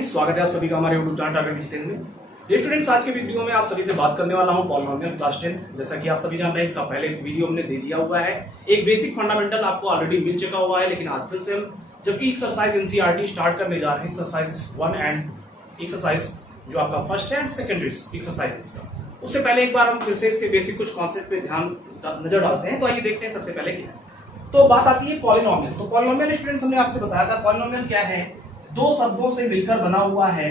Students, स्वागत है आप सभी का हमारे यूट्यूब चैनल टारगेट डिजिटल में। ये स्टूडेंट्स, आज के वीडियो में आप सभी से बात करने वाला हूं पॉलिनोमियल क्लास 10। जैसा कि आप सभी जानते हैं, इसका पहले एक वीडियो हमने दे दिया हुआ है। एक बेसिक फंडामेंटल आपको ऑलरेडी मिल चुका हुआ है, लेकिन आज फिर से हम जबकि एक्सरसाइज एनसीईआरटी स्टार्ट करने जा रहे हैं, एक्सरसाइज 1 एंड एक्सरसाइज जो आपका फर्स्ट है एंड सेकेंड एक्सरसाइज का, उससे पहले एक बार हम फिर से इसके बेसिक कुछ कॉन्सेप्ट पे ध्यान नजर डालते हैं। तो आइए देखते हैं सबसे पहले क्या है। तो बात आती है पॉलिनोमियल। तो पॉलिनोमियल स्टूडेंट्स, हमने आपसे बताया था पॉलिनोमियल क्या है, दो शब्दों से मिलकर बना हुआ है,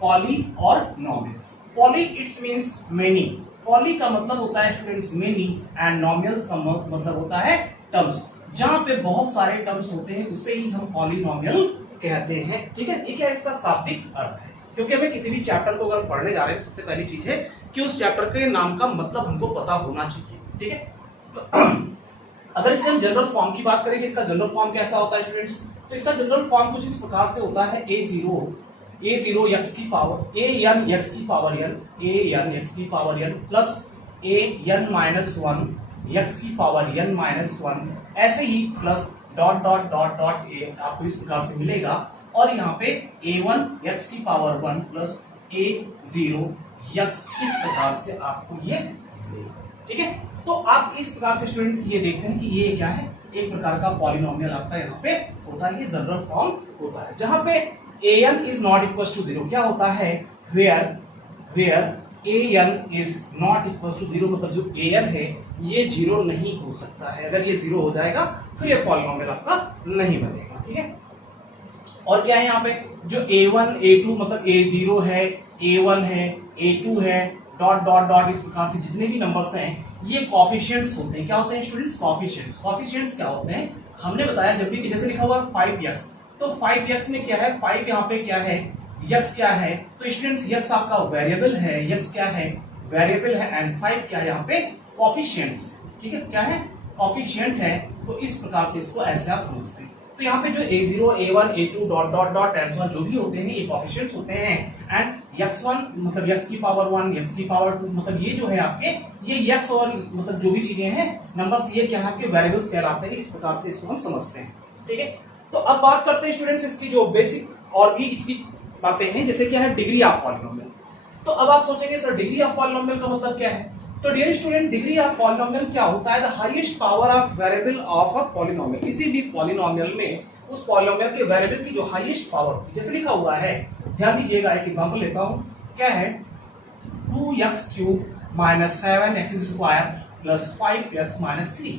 पॉली और nomials. Poly it's means many, poly का मतलब होता है स्टूडेंट्स मेनी, एंड नॉमियल्स का मतलब होता है टर्म्स। जहां पे बहुत सारे टर्म्स होते हैं उसे ही हम पॉलिनोमियल कहते हैं। ठीक है, ये क्या इसका शाब्दिक अर्थ है, क्योंकि हमें किसी भी चैप्टर को अगर पढ़ने जा रहे हैं, सबसे पहली चीज है कि उस चैप्टर के नाम का मतलब हमको पता होना चाहिए। ठीक है, तो अगर इसका जनरल फॉर्म की बात करेंगे, इसका जनरल फॉर्म कैसा होता है स्टूडेंट्स, तो इसका जनरल फॉर्म कुछ इस प्रकार से होता है, a0 x की पावर an x की पावर n, an x की power n plus an minus 1 x की पावर n माइनस 1, ऐसे ही plus dot dot dot dot a आपको इस प्रकार से मिलेगा। और यहाँ पे a1 x की पावर 1 प्लस a0 x इस प्रकार से आपको ये, ठीक है। तो आप इस प्रकार से स्टूडेंट्स ये देखते हैं कि ये क्या है, एक प्रकार का पॉलिनोमियल आपका यहाँ पे होता है, ये जनरल फॉर्म होता है। जहां पे an is not equal to 0 क्या होता है, where an is not equal to 0, मतलब जो an है ये 0 नहीं हो सकता है। अगर ये 0 हो जाएगा फिर ये पॉलिनोमियल आपका नहीं बनेगा। ठीक है, और क्या है यहाँ पे, जो a1 a2 मतलब a0 है, a1 है, a2 है, डॉट डॉट डॉट इस प्रकार से जितने भी नंबर्स हैं ये कॉफिशिएंट्स होते हैं। क्या होते हैं स्टूडेंट्स, कॉफिशिएंट्स। कॉफिशिएंट्स क्या होते हैं, हमने बताया जब भी जैसे लिखा हुआ है 5x, तो 5x में क्या है, 5 यहाँ पे क्या है, x क्या है, तो स्टूडेंट्स x आपका वेरिएबल है, x क्या है, वेरिएबल है, एंड 5 क्या है यहाँ पे, कॉफिशिएंट्स। ठीक है, क्या है, कॉफिशिएंट है। तो इस प्रकार से इसको ऐसे आप समझते हैं। तो यहाँ पे जो a0 a1 a2 dot dot dot and so जो भी होते हैं ये कॉफिशिएंट्स होते हैं, एंड x1 मतलब x की पावर 1, x की पावर 2 मतलब ये जो है आपके ये x और मतलब जो भी चीजें हैं नंबर्स, ये क्या है आपके वेरिएबल्स कहलाते हैं। इस प्रकार से इसको हम समझते हैं। ठीक है, तो अब बात करते हैं स्टूडेंट्स इसकी जो बेसिक और भी इसकी बातें हैं, जैसे क्या है डिग्री ऑफ पॉलिनोमियल। तो अब आप सोचेंगे सर डिग्री ऑफ पॉलिनोमियल का मतलब क्या है, तो dear student degree of polynomial क्या होता है, the highest power of variable of a polynomial. किसी भी पॉलिनोमियल में उस पॉलिनोमियल के वेरिएबल की जो हाईएस्ट पावर होती है, जैसे लिखा हुआ है, ध्यान दीजिएगा, एक एग्जांपल लेता हूं, क्या है 2x³ minus 7x² plus 5x minus 3।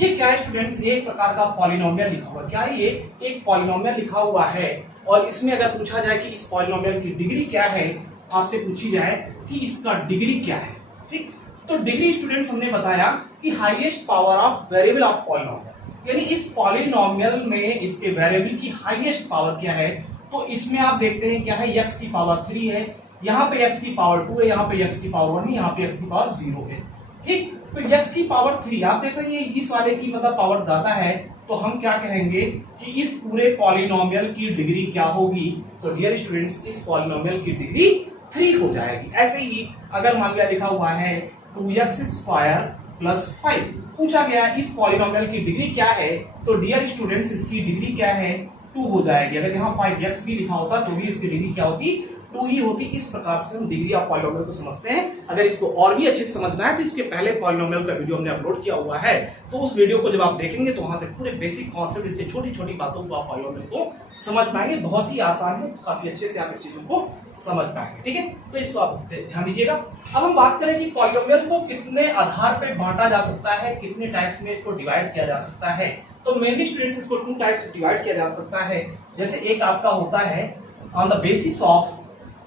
ये क्या है स्टूडेंट्स, ये एक प्रकार का पॉलिनोमियल लिखा हुआ है। क्या है ये, एक पॉलिनोमियल लिखा हुआ है, और इसमें अगर पूछा जाए कि इस पॉलिनोमियल की डिग्री क्या है, आपसे पूछी जाए कि इसका डिग्री क्या है। ठीक, तो डिग्री स्टूडेंट्स हमने बताया कि highest power of variable of polynomial, यानी इस पॉलिनोमियल में इसके वेरिएबल की हाईएस्ट पावर क्या है। तो इसमें आप देखते हैं क्या है, x की पावर 3 है, यहाँ पे x की पावर 2 है, यहाँ पे x की पावर 1 है, यहाँ पे x की पावर 0 है। ठीक, तो x की पावर 3 आप देख रहे हैं इस वाले की मतलब पावर ज्यादा है, तो हम क्या कहेंगे कि इस पूरे पॉलिनोमियल की डिग्री क्या होगी, तो डियर स्टूडेंट्स इस पॉलिनोमियल की डिग्री 3 हो जाएगी। ऐसे ही अगर मान लिया लिखा हुआ है 2x² प्लस 5, पूछा गया इस पॉलिनोमियल की डिग्री क्या है, तो डियर स्टूडेंट्स इसकी डिग्री क्या है, 2 हो जाएगी। अगर यहाँ 5x भी लिखा होता तो भी इसकी डिग्री क्या होती, 2 ही होती। इस प्रकार से हम डिग्री ऑफ पॉलिनोमियल को समझते हैं। अगर इसको और भी अच्छे से समझना है तो इसके पहले पॉलिनोमियल का वीडियो हमने अपलोड किया हुआ है, तो उस वीडियो को जब आप देखेंगे तो वहां से पूरे बेसिक कॉन्सेप्ट, इसके छोटी छोटी बातों को आप पॉलिनोमियल को समझ पाएंगे। बहुत ही आसान है, काफी अच्छे से आप इस चीजों को समझ पाएंगे। ठीक है, तो इसको आप ध्यान दीजिएगा। अब हम बात करें कि पॉलिनोमियल को कितने आधार पे बांटा जा सकता है, कितने टाइप्स में इसको डिवाइड किया जा सकता है। तो मेनली स्टूडेंट्स इसको 2 टाइप्स डिवाइड किया जा सकता है। जैसे एक आपका होता है on the basis of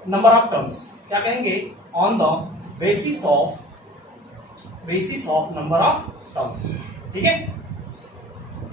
number of terms, क्या कहेंगे, on the basis of number of terms. ठीक है,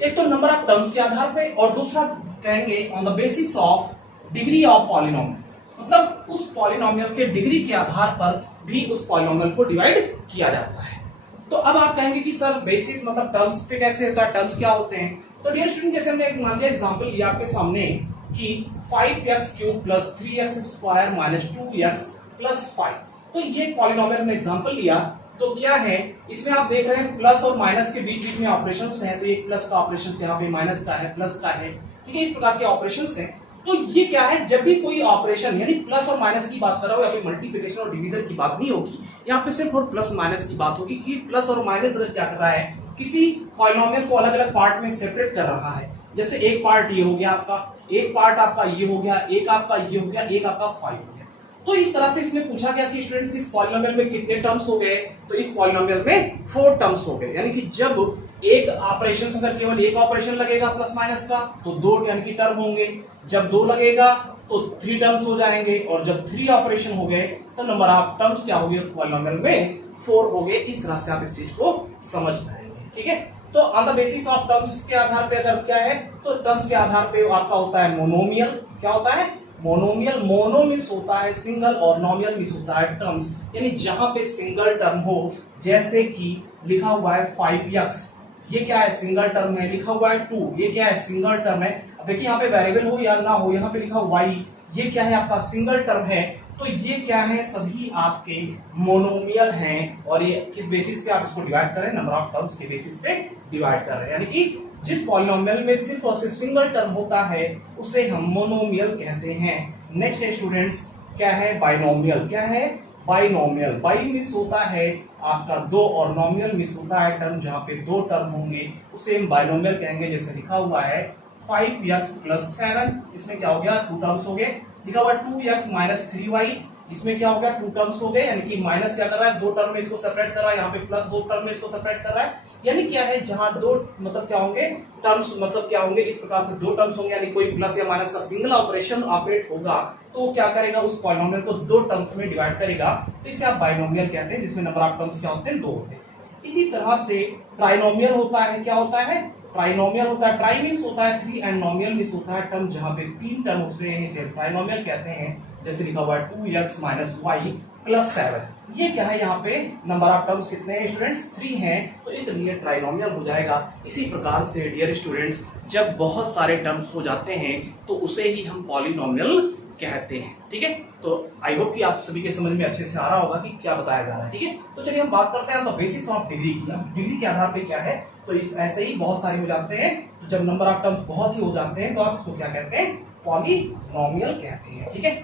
एक तो नंबर ऑफ टर्म्स के आधार पे, और दूसरा कहेंगे on the basis of degree of polynomial, मतलब उस पॉलिनोमियल के डिग्री के आधार पर भी उस पॉलिनोमियल को डिवाइड किया जाता है। तो अब आप कहेंगे कि सर बेसिस मतलब टर्म्स पे कैसे होता है, टर्म्स क्या होते हैं। तो डियर स्टूडेंट जैसे हमने एक मान लिया एग्जांपल लिया आपके सामने कि 5x³ plus 3x² minus 2x plus 5, तो ये पॉलिनोमियल में एग्जांपल लिया। तो क्या है इसमें आप देख रहे हैं प्लस और माइनस के बीच बीच में ऑपरेशंस हैं, तो एक प्लस का ऑपरेशन यहाँ पे माइनस का है, प्लस का है। ठीक है, इस प्रकार के ऑपरेशंस हैं। तो ये क्या है, जब भी कोई ऑपरेशन यानी प्लस और माइनस की बात कर रहा हो या कोई मल्टीप्लिकेशन और डिवीजन की बात नहीं होगी, यहाँ पे सिर्फ और प्लस माइनस की बात होगी कि प्लस और माइनस अगर क्या कर रहा है, किसी पॉलिनोमियल को अलग अलग पार्ट में सेपरेट कर रहा है। जैसे एक पार्ट ये हो गया आपका, एक पार्ट आपका ये हो गया, एक आपका ये हो गया, एक आपका 5 हो गया। तो इस तरह से इसमें पूछा गया कि स्टूडेंट्स इस पॉलिनोमियल में कितने टर्म्स हो गए, तो इस पॉलिनोमियल में 4 टर्म्स हो गए। यानी कि जब एक ऑपरेशन से अगर केवल एक ऑपरेशन लगेगा प्लस माइनस का तो 2 यानी कि टर्म होंगे, जब 2 लगेगा तो 3 टर्म्स हो जाएंगे, और जब 3 ऑपरेशन हो गए तो नंबर ऑफ टर्म्स क्या हो गए उस पॉलिनोमियल में 4 हो गए। इस तरह से आप इस चीज को समझ पाएंगे, ठीक है। तो on the basis of terms के आधार पे अगर क्या है, तो टर्म्स के आधार पे आपका होता है मोनोमियल। क्या होता है, मोनोमियल। मोनो मींस होता है सिंगल और नोमियल मींस होता है टर्म्स, यानी जहां पे सिंगल टर्म हो, जैसे कि लिखा हुआ है 5x, ये क्या है सिंगल टर्म है, लिखा हुआ है 2, ये क्या है सिंगल टर्म है। अब देखिए यहाँ पे वेरिएबल हो या ना हो, यहाँ पे लिखा हुआ y, ये क्या है आपका सिंगल टर्म है। तो ये क्या है, सभी आपके मोनोमियल हैं, और ये किस बेसिस पे आप इसको डिवाइड कर रहे हैं, नंबर ऑफ टर्म्स के बेसिस पे डिवाइड कर रहे हैं। यानी कि जिस पॉलिनोमियल में सिर्फ और सिर्फ सिंगल टर्म होता है उसे हम मोनोमियल कहते हैं। नेक्स्ट है स्टूडेंट्स क्या है, बाइनोमियल। क्या है, बाइनोमियल। बाई मींस होता है आपका 2 और नोमियल मींस होता है टर्म जहां पे 2 टर्म होंगे, उसे हम बाइनोमियल कहेंगे। जैसे लिखा हुआ है 5x + 7, इसमें क्या हो गया 2 टर्म्स हो गए। लिखा हुआ 2x - 3y, इसमें क्या हो गया 2 टर्म्स हो गए। यानी कि माइनस क्या कर रहा है, 2 टर्म में इसको सेपरेट कर रहा है, यहाँ पे प्लस 2 टर्म में इसको सेपरेट कर रहा है। यानी क्या है, जहां 2 मतलब क्या होंगे टर्म्स, मतलब क्या होंगे इस प्रकार से 2 टर्म्स होंगे, यानी कोई प्लस या माइनस का सिंगल ऑपरेशन ऑपरेट होगा तो क्या करेगा, उस पॉलिनोमियल को 2 टर्म्स में डिवाइड करेगा, तो इसे आप बाइनोमियल कहते हैं, जिसमें नंबर ऑफ टर्म्स क्या होते हैं 2 होते हैं। इसी तरह से ट्राइनोमियल होता है। क्या होता है, ट्राइनोमियल होता है। ट्राई मींस होता है 3 एंड नोमियल मींस होता है टर्म जहां पे 3 टर्म होते हैं, इसे ट्राइनोमियल कहते हैं। जैसे लिखा हुआ है 2x - y + 7, ये क्या है, यहाँ पे नंबर ऑफ टर्म्स कितने हैं स्टूडेंट्स 3 हैं, तो इसलिए ट्राइनोमियल हो जाएगा। इसी प्रकार से डियर स्टूडेंट्स जब बहुत सारे टर्म्स हो जाते हैं तो उसे ही हम पॉलिनोमियल कहते हैं, ठीक है। तो आई होप कि आप सभी के समझ में अच्छे से आ रहा होगा कि क्या बताया जा रहा है, ठीक है। तो चलिए हम बात करते हैं बेसिस ऑफ डिग्री की। डिग्री के आधार पे क्या है, तो इस ऐसे ही बहुत सारे हो जाते हैं, तो जब नंबर ऑफ टर्म्स बहुत ही हो जाते हैं तो आप इसको क्या कहते हैं, पॉलिनोमियल कहते हैं, ठीक है।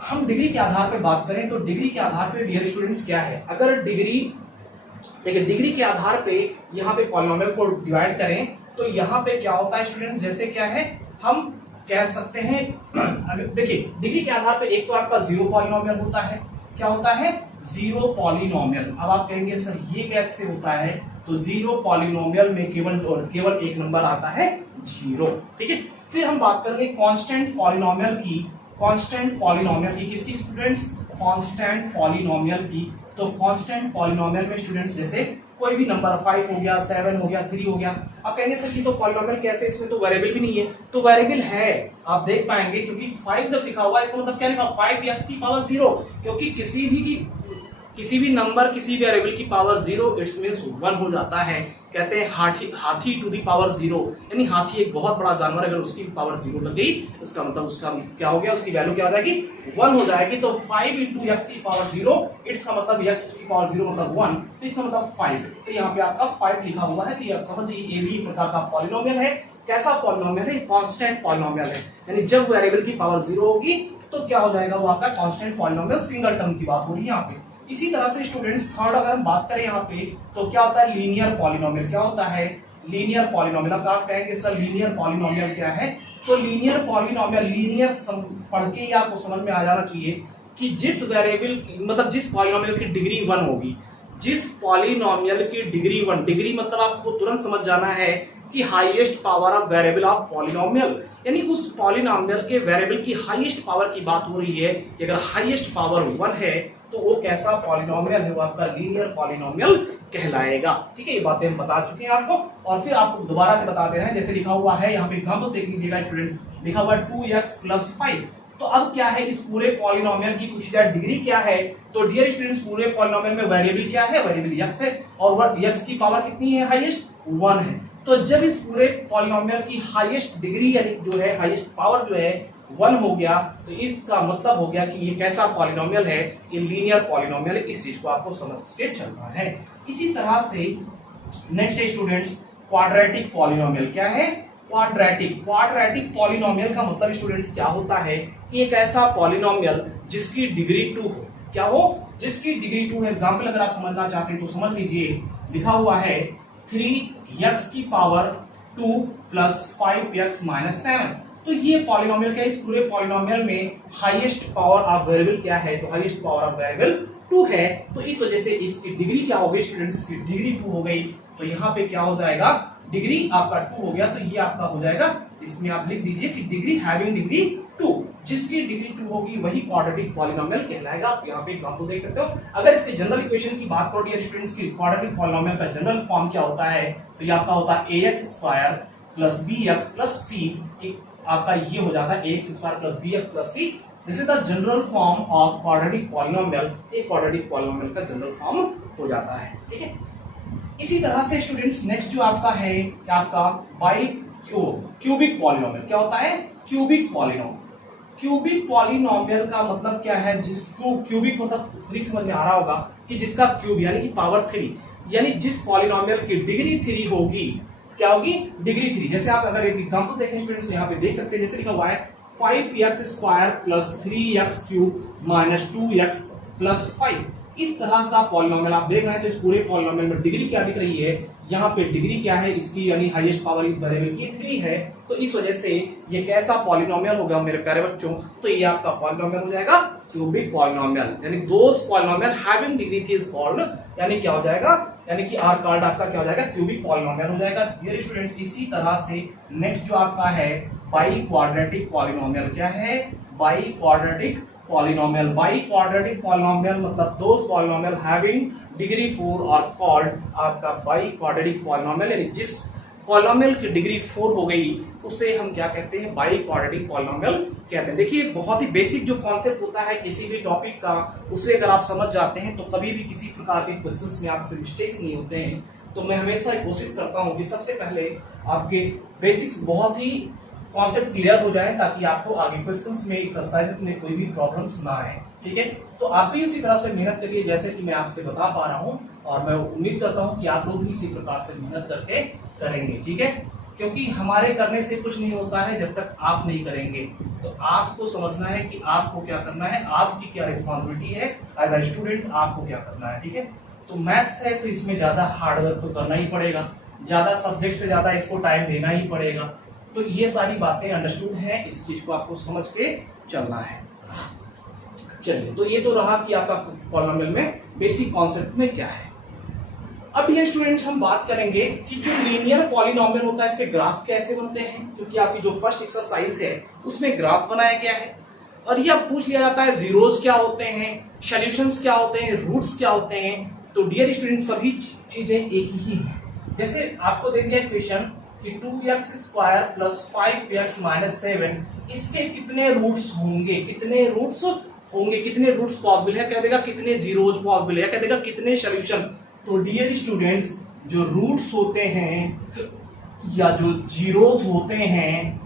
हम डिग्री के आधार पे बात करें तो डिग्री के आधार पे डियर स्टूडेंट्स क्या है, अगर डिग्री देखिए डिग्री के आधार पे यहाँ पे पॉलिनोमियल को डिवाइड करें तो यहाँ पे क्या होता है स्टूडेंट्स, जैसे क्या है हम कह सकते हैं देखिए डिग्री के आधार पे एक तो आपका 0 पॉलिनोमियल होता है। क्या होता है, 0 पॉलिनोमियल। अब आप कहेंगे सर ये कैसे होता है, तो 0 पॉलिनोमियल में केवल एक नंबर आता है 0, ठीक है। फिर हम बात करेंगे कांस्टेंट पॉलिनोमियल की। कांस्टेंट पॉलिनोमियल की किसकी स्टूडेंट्स, कांस्टेंट पॉलिनोमियल की। तो कांस्टेंट पॉलिनोमियल में स्टूडेंट्स जैसे कोई भी नंबर 5 हो गया, 7 हो गया, 3 हो गया, आप कहेंगे सर ये तो पॉलिनोमियल कैसे, इसमें तो वेरिएबल भी नहीं है। तो वेरिएबल है, आप देख पाएंगे, क्योंकि 5 जब लिखा हुआ है इसका मतलब क्या लिखा, 5x⁻0, क्योंकि किसी भी नंबर किसी भी वेरिएबल की पावर 0 इट्स मींस 1 हो जाता है। कहते हैं हाथी टू दी पावर 0, यानी हाथी एक बहुत बड़ा जानवर, अगर उसकी पावर 0 लग गई उसका मतलब उसका क्या हो गया, उसकी वैल्यू क्या हो जाएगी 1 हो जाएगी। तो 5 × x⁻0 इट्स का मतलब x⁻0 मतलब 1, तो इसका मतलब 5। तो यहाँ पे आपका 5 लिखा हुआ है, तो ये आप समझिए ये भी प्रकार का पॉलिनोमियल है। कैसा पॉलिनोमियल है, कांस्टेंट पॉलिनोमियल है, यानी जब वेरिएबल की पावर 0 होगी तो क्या हो जाएगा, वो आपका कांस्टेंट पॉलिनोमियल, सिंगल टर्म की बात हो रही है यहाँ पे। इसी तरह से स्टूडेंट्स थर्ड अगर हम बात करें यहाँ पे तो क्या होता है, लीनियर पॉलिनोमियल। क्या होता है, लीनियर पॉलिनोमियल। अब आप कहेंगे सर लीनियर पॉलिनोमियल क्या है, तो लीनियर पॉलिनोमियल, लीनियर पढ़ के ही आपको समझ में आ जाना चाहिए कि जिस वेरिएबल मतलब जिस पॉलिनोमियल की डिग्री 1 होगी, जिस पॉलिनोमियल की डिग्री 1, डिग्री मतलब आपको तुरंत समझ जाना है कि highest power of variable of polynomial, यानी उस पॉलिनोमियल के वेरिएबल की हाईएस्ट पावर की बात हो रही है कि अगर हाईएस्ट पावर 1 है तो वो कैसा पॉलिनोमियल है, वो आपका लीनियर पॉलिनोमियल कहलाएगा, ठीक है। ये बातें हम बता चुके हैं आपको, और फिर आपको दोबारा से बता दे रहे हैं। जैसे लिखा हुआ है यहाँ पे एग्जांपल देख लीजिएगा स्टूडेंट्स, लिखा हुआ है 2x + 5। तो अब क्या है, इस पूरे पॉलिनोमियल की पूछी जाए डिग्री क्या है, तो डियर स्टूडेंट्स पूरे पॉलिनोमियल में वेरिएबल क्या है, वेरिएबल x है, और x की पावर कितनी है, हाईएस्ट 1 है। तो जब इस पूरे पॉलिनोमियल की हाईएस्ट डिग्री यानी जो है हाईएस्ट पावर जो है 1 हो गया, तो इसका मतलब हो गया कि ये कैसा पॉलिनोमियल है, ये लीनियर पॉलिनोमियल है। इस चीज को आपको समझ के चलना है। इसी तरह से नेक्स्ट स्टूडेंट्स क्वाड्रेटिक पॉलिनोमियल। क्या है, क्वाड्रेटिक पॉलिनोमियल का मतलब स्टूडेंट्स क्या होता है कि एक ऐसा पॉलिनोमियल जिसकी डिग्री 2 हो। क्या हो? जिसकी डिग्री 2 है। एग्जांपल अगर आप समझना चाहते हैं तो समझ लीजिए, लिखा हुआ है 3x की पावर 2 प्लस 5x माइनस 7। तो ये पॉलिनोमियल क्या है? इस पूरे पॉलिनोमियल में हाईएस्ट पावर ऑफ वेरिएबल क्या है? तो हाईएस्ट पावर ऑफ वेरिएबल 2 है। तो इस वजह से इसकी डिग्री क्या हो गई स्टूडेंट्स? की डिग्री 2 हो गई। तो यहाँ पे क्या हो जाएगा? डिग्री आपका 2 हो गया, तो ये आपका हो जाएगा, इसमें आप लिख दीजिए कि डिग्री हैविंग डिग्री 2। जिसकी डिग्री 2 होगी वही क्वाड्रेटिक पॉलिनोमियल कहलाएगा। आप यहाँ पे एग्जांपल देख सकते हो। अगर इसके जनरल इक्वेशन की बात करो डियर स्टूडेंट्स की, क्वाड्रेटिक पॉलिनोमियल का जनरल फॉर्म क्या होता है? तो ये आपका होता है ax square plus bx plus c। आपका ये हो जाता है ax square plus bx plus c। This is the general form of quadratic polynomial. एक क्वाड्रेटिक पॉलिनोमियल का जनरल फॉर्म हो जाता है। ठीक है। इसी तरह से स्टूडेंट्स नेक्स्ट जो आपका है आपका क्यूबिक पॉलिनोमियल। क्या होता है? Cubic polynomial. क्यूबिक पॉलिनोमियल का मतलब क्या है? जिसको क्यूबिक मतलब 3 समझ में आ रहा होगा कि जिसका क्यूब यानी कि पावर 3, यानी जिस पॉलिनोमियल की डिग्री 3 होगी। क्या होगी? डिग्री 3। जैसे आप अगर एक एग्जांपल देखें स्टूडेंट्स तो यहाँ पे देख सकते हैं, जैसे लिखा हुआ है 5x square plus 3x cube minus 2x plus 5। इस तरह का पॉलिनोमियल आप देख रहे हैं। तो इस पूरे पॉलिनोमियल में डिग्री क्या दिख रही है? यहाँ पे डिग्री क्या है इसकी? यानी हाईएस्ट पावर इस वेरिएबल की 3 है। तो इस वजह से ये कैसा पॉलिनोमियल होगा मेरे प्यारे बच्चों? तो ये आपका पॉलिनोमियल हो जाएगा क्यूबिक पॉलिनोमियल। यानी those polynomial having degree 3 is called, यानी क्या हो जाएगा? यानी कि आर कॉल्ड आपका क्या हो जाएगा? क्यूबिक पॉलिनोमियल हो जाएगा। डियर स्टूडेंट्स इसी तरह से नेक्स्ट जो आपका है बाई क्वाड्रेटिक पॉलिनोमियल। क्या है? By quadratic polynomial. By quadratic polynomial मतलब दोस पॉलिनोमियल हैविंग डिग्री 4 और कॉल्ड आपका बाई क्वाड्रेटिक पॉलिनोमियल। यानी जिस पॉलिनोमियल की डिग्री 4 हो गई उसे हम क्या कहते हैं? बाई क्वाड्रेटिक पॉलिनोमियल कहते हैं। देखिए बहुत ही बेसिक जो कॉन्सेप्ट होता है किसी भी टॉपिक का, उसे अगर आप समझ जाते हैं तो कभी भी किसी प्रकार के क्वेश्चंस में आपसे मिस्टेक्स नहीं होते हैं। तो मैं हमेशा कोशिश करता हूं कि सबसे पहले आपके बेसिक्स बहुत ही कॉन्सेप्ट क्लियर हो जाए ताकि आपको आगे क्वेश्चंस में एक्सरसाइजेस में कोई भी प्रॉब्लम्स ना आए। ठीक है। तो आप भी इसी तरह से मेहनत करिए जैसे कि मैं आपसे बता पा रहा हूं, और मैं उम्मीद करता हूं कि आप लोग भी इसी प्रकार से मेहनत करके करेंगे। ठीक है। क्योंकि हमारे करने से कुछ नहीं होता है जब तक आप नहीं करेंगे। तो आपको समझना है कि आपको क्या करना है, आपकी क्या रिस्पॉन्सिबिलिटी है एज अ स्टूडेंट, आपको क्या करना है। ठीक है। तो मैथ्स है तो इसमें ज्यादा हार्डवर्क तो करना ही पड़ेगा, ज्यादा सब्जेक्ट से ज्यादा इसको टाइम देना ही पड़ेगा। तो ये सारी बातें अंडरस्टूड हैं, इस चीज को आपको समझ के चलना है। चलिए, तो ये तो रहा कि आपका पॉलिनोमियल में बेसिक कॉन्सेप्ट में क्या है। अब ये स्टूडेंट्स हम बात करेंगे कि जो लीनियर पॉलिनोमियल होता है इसके ग्राफ कैसे बनते हैं, क्योंकि आपकी जो फर्स्ट एक्सरसाइज है उसमें ग्राफ बनाया गया है। और ये अब पूछ लिया जाता है जीरोस क्या होते हैं, सॉल्यूशंस क्या होते हैं, रूट्स क्या होते हैं। तो डियर स्टूडेंट सभी चीजें एक ही हैं। जैसे आपको दे दिया क्वेश्चन कि 2x square plus 5x minus 7, इसके कितने रूट्स होंगे, कितने रूट्स होंगे, कितने रूट्स पॉसिबल है, कह देगा कितने जीरोज पॉसिबल है, कह देगा कितने सॉल्यूशन। तो डियर स्टूडेंट्स जो रूट्स होते हैं या जो जीरोज होते हैं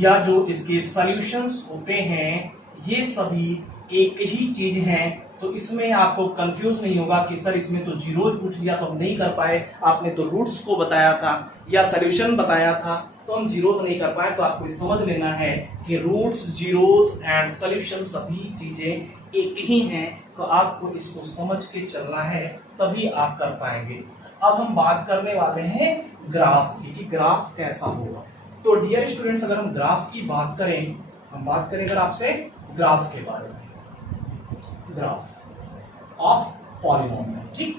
या जो इसके सॉल्यूशंस होते हैं ये सभी एक ही चीज हैं। तो इसमें आपको कंफ्यूज नहीं होगा कि सर इसमें तो जीरोज पूछ लिया तो हम नहीं कर पाए, आपने तो रूट्स को बताया था या सॉल्यूशन बताया था तो हम जीरोज नहीं कर पाए। तो आपको ये समझ लेना है कि रूट्स, जीरोज एंड सॉल्यूशन सभी चीजें एक ही हैं। तो आपको इसको समझ के चलना है तभी आप कर पाएंगे। अब हम बात करने वाले हैं ग्राफ की कि ग्राफ कैसा होगा। तो डियर स्टूडेंट्स अगर हम ग्राफ की बात करें, हम बात करें अगर आपसे ग्राफ के बारे में, ग्राफ ऑफ पॉलिनोमियल। ठीक।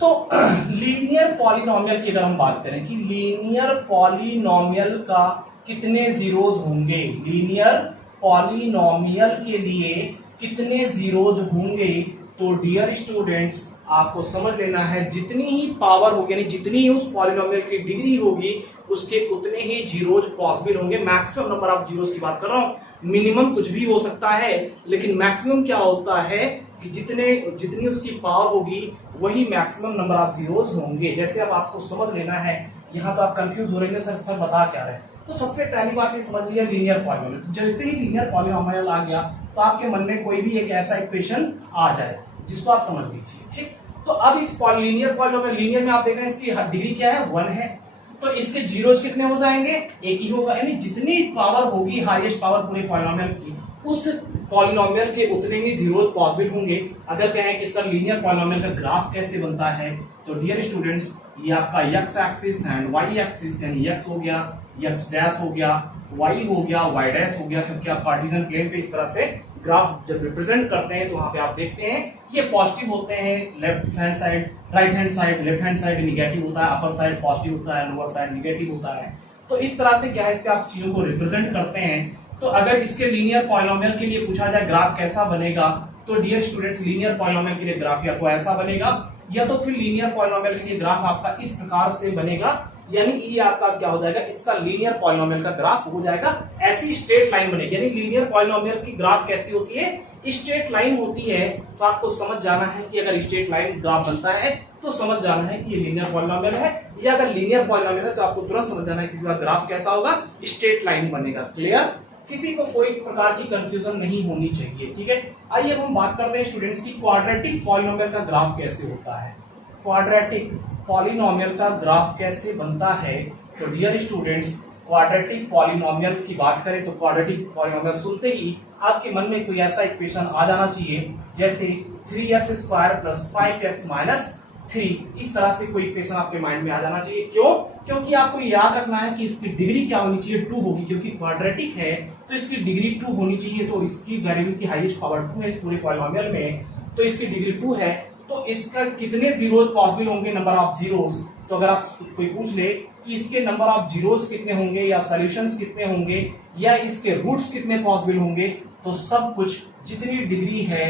तो लीनियर पॉलिनोमियल की अगर हम बात करें कि लीनियर पॉलिनोमियल का कितने जीरोज होंगे, लीनियर पॉलिनोमियल के लिए कितने जीरोज होंगे, तो डियर स्टूडेंट्स आपको समझ लेना है जितनी ही पावर होगी यानी जितनी ही उस पॉलिनोमियल की डिग्री होगी उसके उतने ही जीरोज पॉसिबल होंगे। मैक्सिमम नंबर ऑफ जीरोज की बात कर रहा हूं, मिनिमम कुछ भी हो सकता है लेकिन मैक्सिमम क्या होता है कि जितनी उसकी पावर होगी वही मैक्सिमम नंबर ऑफ जीरोज होंगे। जैसे अब आपको समझ लेना है, यहाँ तो आप कंफ्यूज हो रहे हैं सर बता क्या रहे हैं। तो सबसे पहली बात ये समझ लिया लीनियर पॉलिनोमियल। जैसे ही लीनियर पॉलिनोमियल आ गया तो आपके मन में कोई भी एक ऐसा इक्वेशन आ जाए जिसको आप समझ लीजिए। ठीक। तो अब इस लीनियर पॉलिनोमियल, लीनियर में आप देख रहे हैं इसकी डिग्री क्या है, 1 है। तो इसके जीरोज कितने हो जाएंगे, एक ही होगा। यानी जितनी पावर होगी हाईएस्ट पावर पूरे पॉलिनोमियल की, उस पॉलिनोमियल के उतने ही जीरोज पॉसिबल होंगे। अगर कहें कि सर लीनियर पॉलिनोमियल का ग्राफ कैसे बनता है, तो डियर स्टूडेंट्स ये आपका x axis and y axis, यानी एक्स हो गया, एक्स डैश हो गया, वाई हो गया, वाई डैश हो गया, क्योंकि आप कार्टेशियन प्लेन पे इस तरह से ग्राफ जब रिप्रेजेंट करते हैं तो वहां पे आप देखते हैं ये पॉजिटिव होते हैं left hand side, right hand side, left hand side negative होता है, अपर साइड पॉजिटिव होता है, लोअर साइड निगेटिव होता है। तो इस तरह से क्या है, इस पे आप चीजों को रिप्रेजेंट करते हैं। तो अगर इसके लीनियर पॉलिनोमियल के लिए पूछा जाए ग्राफ कैसा बनेगा, तो डियर स्टूडेंट्स लीनियर पॉलिनोमियल के लिए ग्राफ या तो ऐसा बनेगा, या तो फिर लीनियर पॉलिनोमियल के लिए ग्राफ आपका इस प्रकार से बनेगा। यानी ये आपका क्या हो जाएगा, इसका लीनियर पॉलिनोमियल का ग्राफ हो जाएगा, ऐसी स्ट्रेट लाइन बनेगी। यानी लीनियर पॉलिनोमियल की ग्राफ कैसी होती है, स्ट्रेट लाइन होती है। तो आपको समझ जाना है कि अगर स्ट्रेट लाइन ग्राफ बनता है तो समझ जाना है कि ये लीनियर पॉलिनोमियल है, या अगर लीनियर पॉलिनोमियल है तो आपको तुरंत समझ जाना है कि इसका ग्राफ कैसा होगा, स्ट्रेट लाइन बनेगा। क्लियर, किसी को कोई प्रकार की कंफ्यूजन नहीं होनी चाहिए। ठीक है, आइए हम बात करते हैं स्टूडेंट्स की क्वाड्रेटिक पॉलिनोमियल का ग्राफ कैसे होता है। क्वाड्रेटिक पॉलिनोमियल का ग्राफ कैसे बनता है, तो डियर स्टूडेंट्स क्वाड्रेटिक पॉलिनोमियल की बात करें तो क्वाड्रेटिक पॉलिनोमियल सुनते ही आपके मन में कोई ऐसा इक्वेशन आ जाना चाहिए जैसे 3x² + 5x - 3, इस तरह से कोई इक्वेशन आपके माइंड में आ जाना चाहिए। क्यों? क्योंकि आपको याद रखना है कि इसकी डिग्री क्या होनी चाहिए, 2 होगी, क्योंकि क्वाड्रेटिक है तो इसकी डिग्री 2 होनी चाहिए। तो इसकी वेरिएबल की हाईएस्ट पावर 2 है इस पूरे पॉलिनोमियल में, तो इसकी डिग्री 2 है। तो इसका कितने जीरोज पॉसिबल होंगे, नंबर ऑफ जीरोज। तो अगर आप कोई पूछ ले कि इसके नंबर ऑफ जीरोज कितने होंगे, या सॉल्यूशंस कितने होंगे, या इसके रूट्स कितने पॉसिबल होंगे, तो सब कुछ जितनी डिग्री है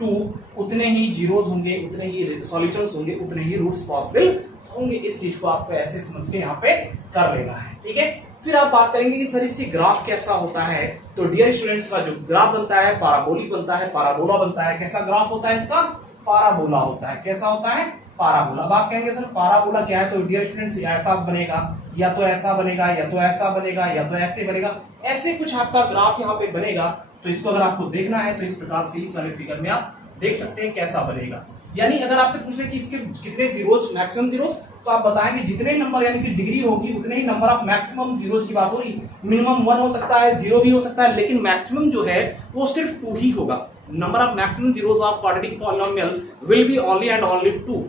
2 उतने ही जीरोज होंगे, उतने ही सॉल्यूशंस होंगे, उतने ही रूट्स पॉसिबल होंगे। इस चीज को आपको ऐसे समझ के यहाँ पे कर लेना है। ठीक है, फिर आप बात करेंगे कि सर इसकी ग्राफ कैसा होता है। तो डियर स्टूडेंट्स का जो ग्राफ बनता है पाराबोलिक बनता है, पाराबोला बनता है। कैसा ग्राफ होता है इसका, पाराबोला होता है। कैसा होता है, पाराबोला। अब आप कहेंगे सर पाराबोला क्या है, तो डियर स्टूडेंट्स ऐसा बनेगा, या तो ऐसा बनेगा, या तो ऐसा बनेगा, या तो ऐसे बनेगा, ऐसे कुछ आपका ग्राफ यहाँ पे बनेगा। तो इसको अगर आपको देखना है तो इस प्रकार से इस वाले फिगर में आप देख सकते हैं कैसा बनेगा। यानी अगर आपसे पूछ रहे कि इसके कितने जीरोज, मैक्सिमम जीरोज, तो आप बताएंगे जितने नंबर यानी कि डिग्री होगी उतने ही नंबर ऑफ मैक्सिमम जीरोज की बात हो रही। मिनिमम 1 हो सकता है, 0 भी हो सकता है, लेकिन मैक्सिमम जो है वो सिर्फ 2 ही होगा। Number of maximum zeros of quadratic polynomial will be only and only 2।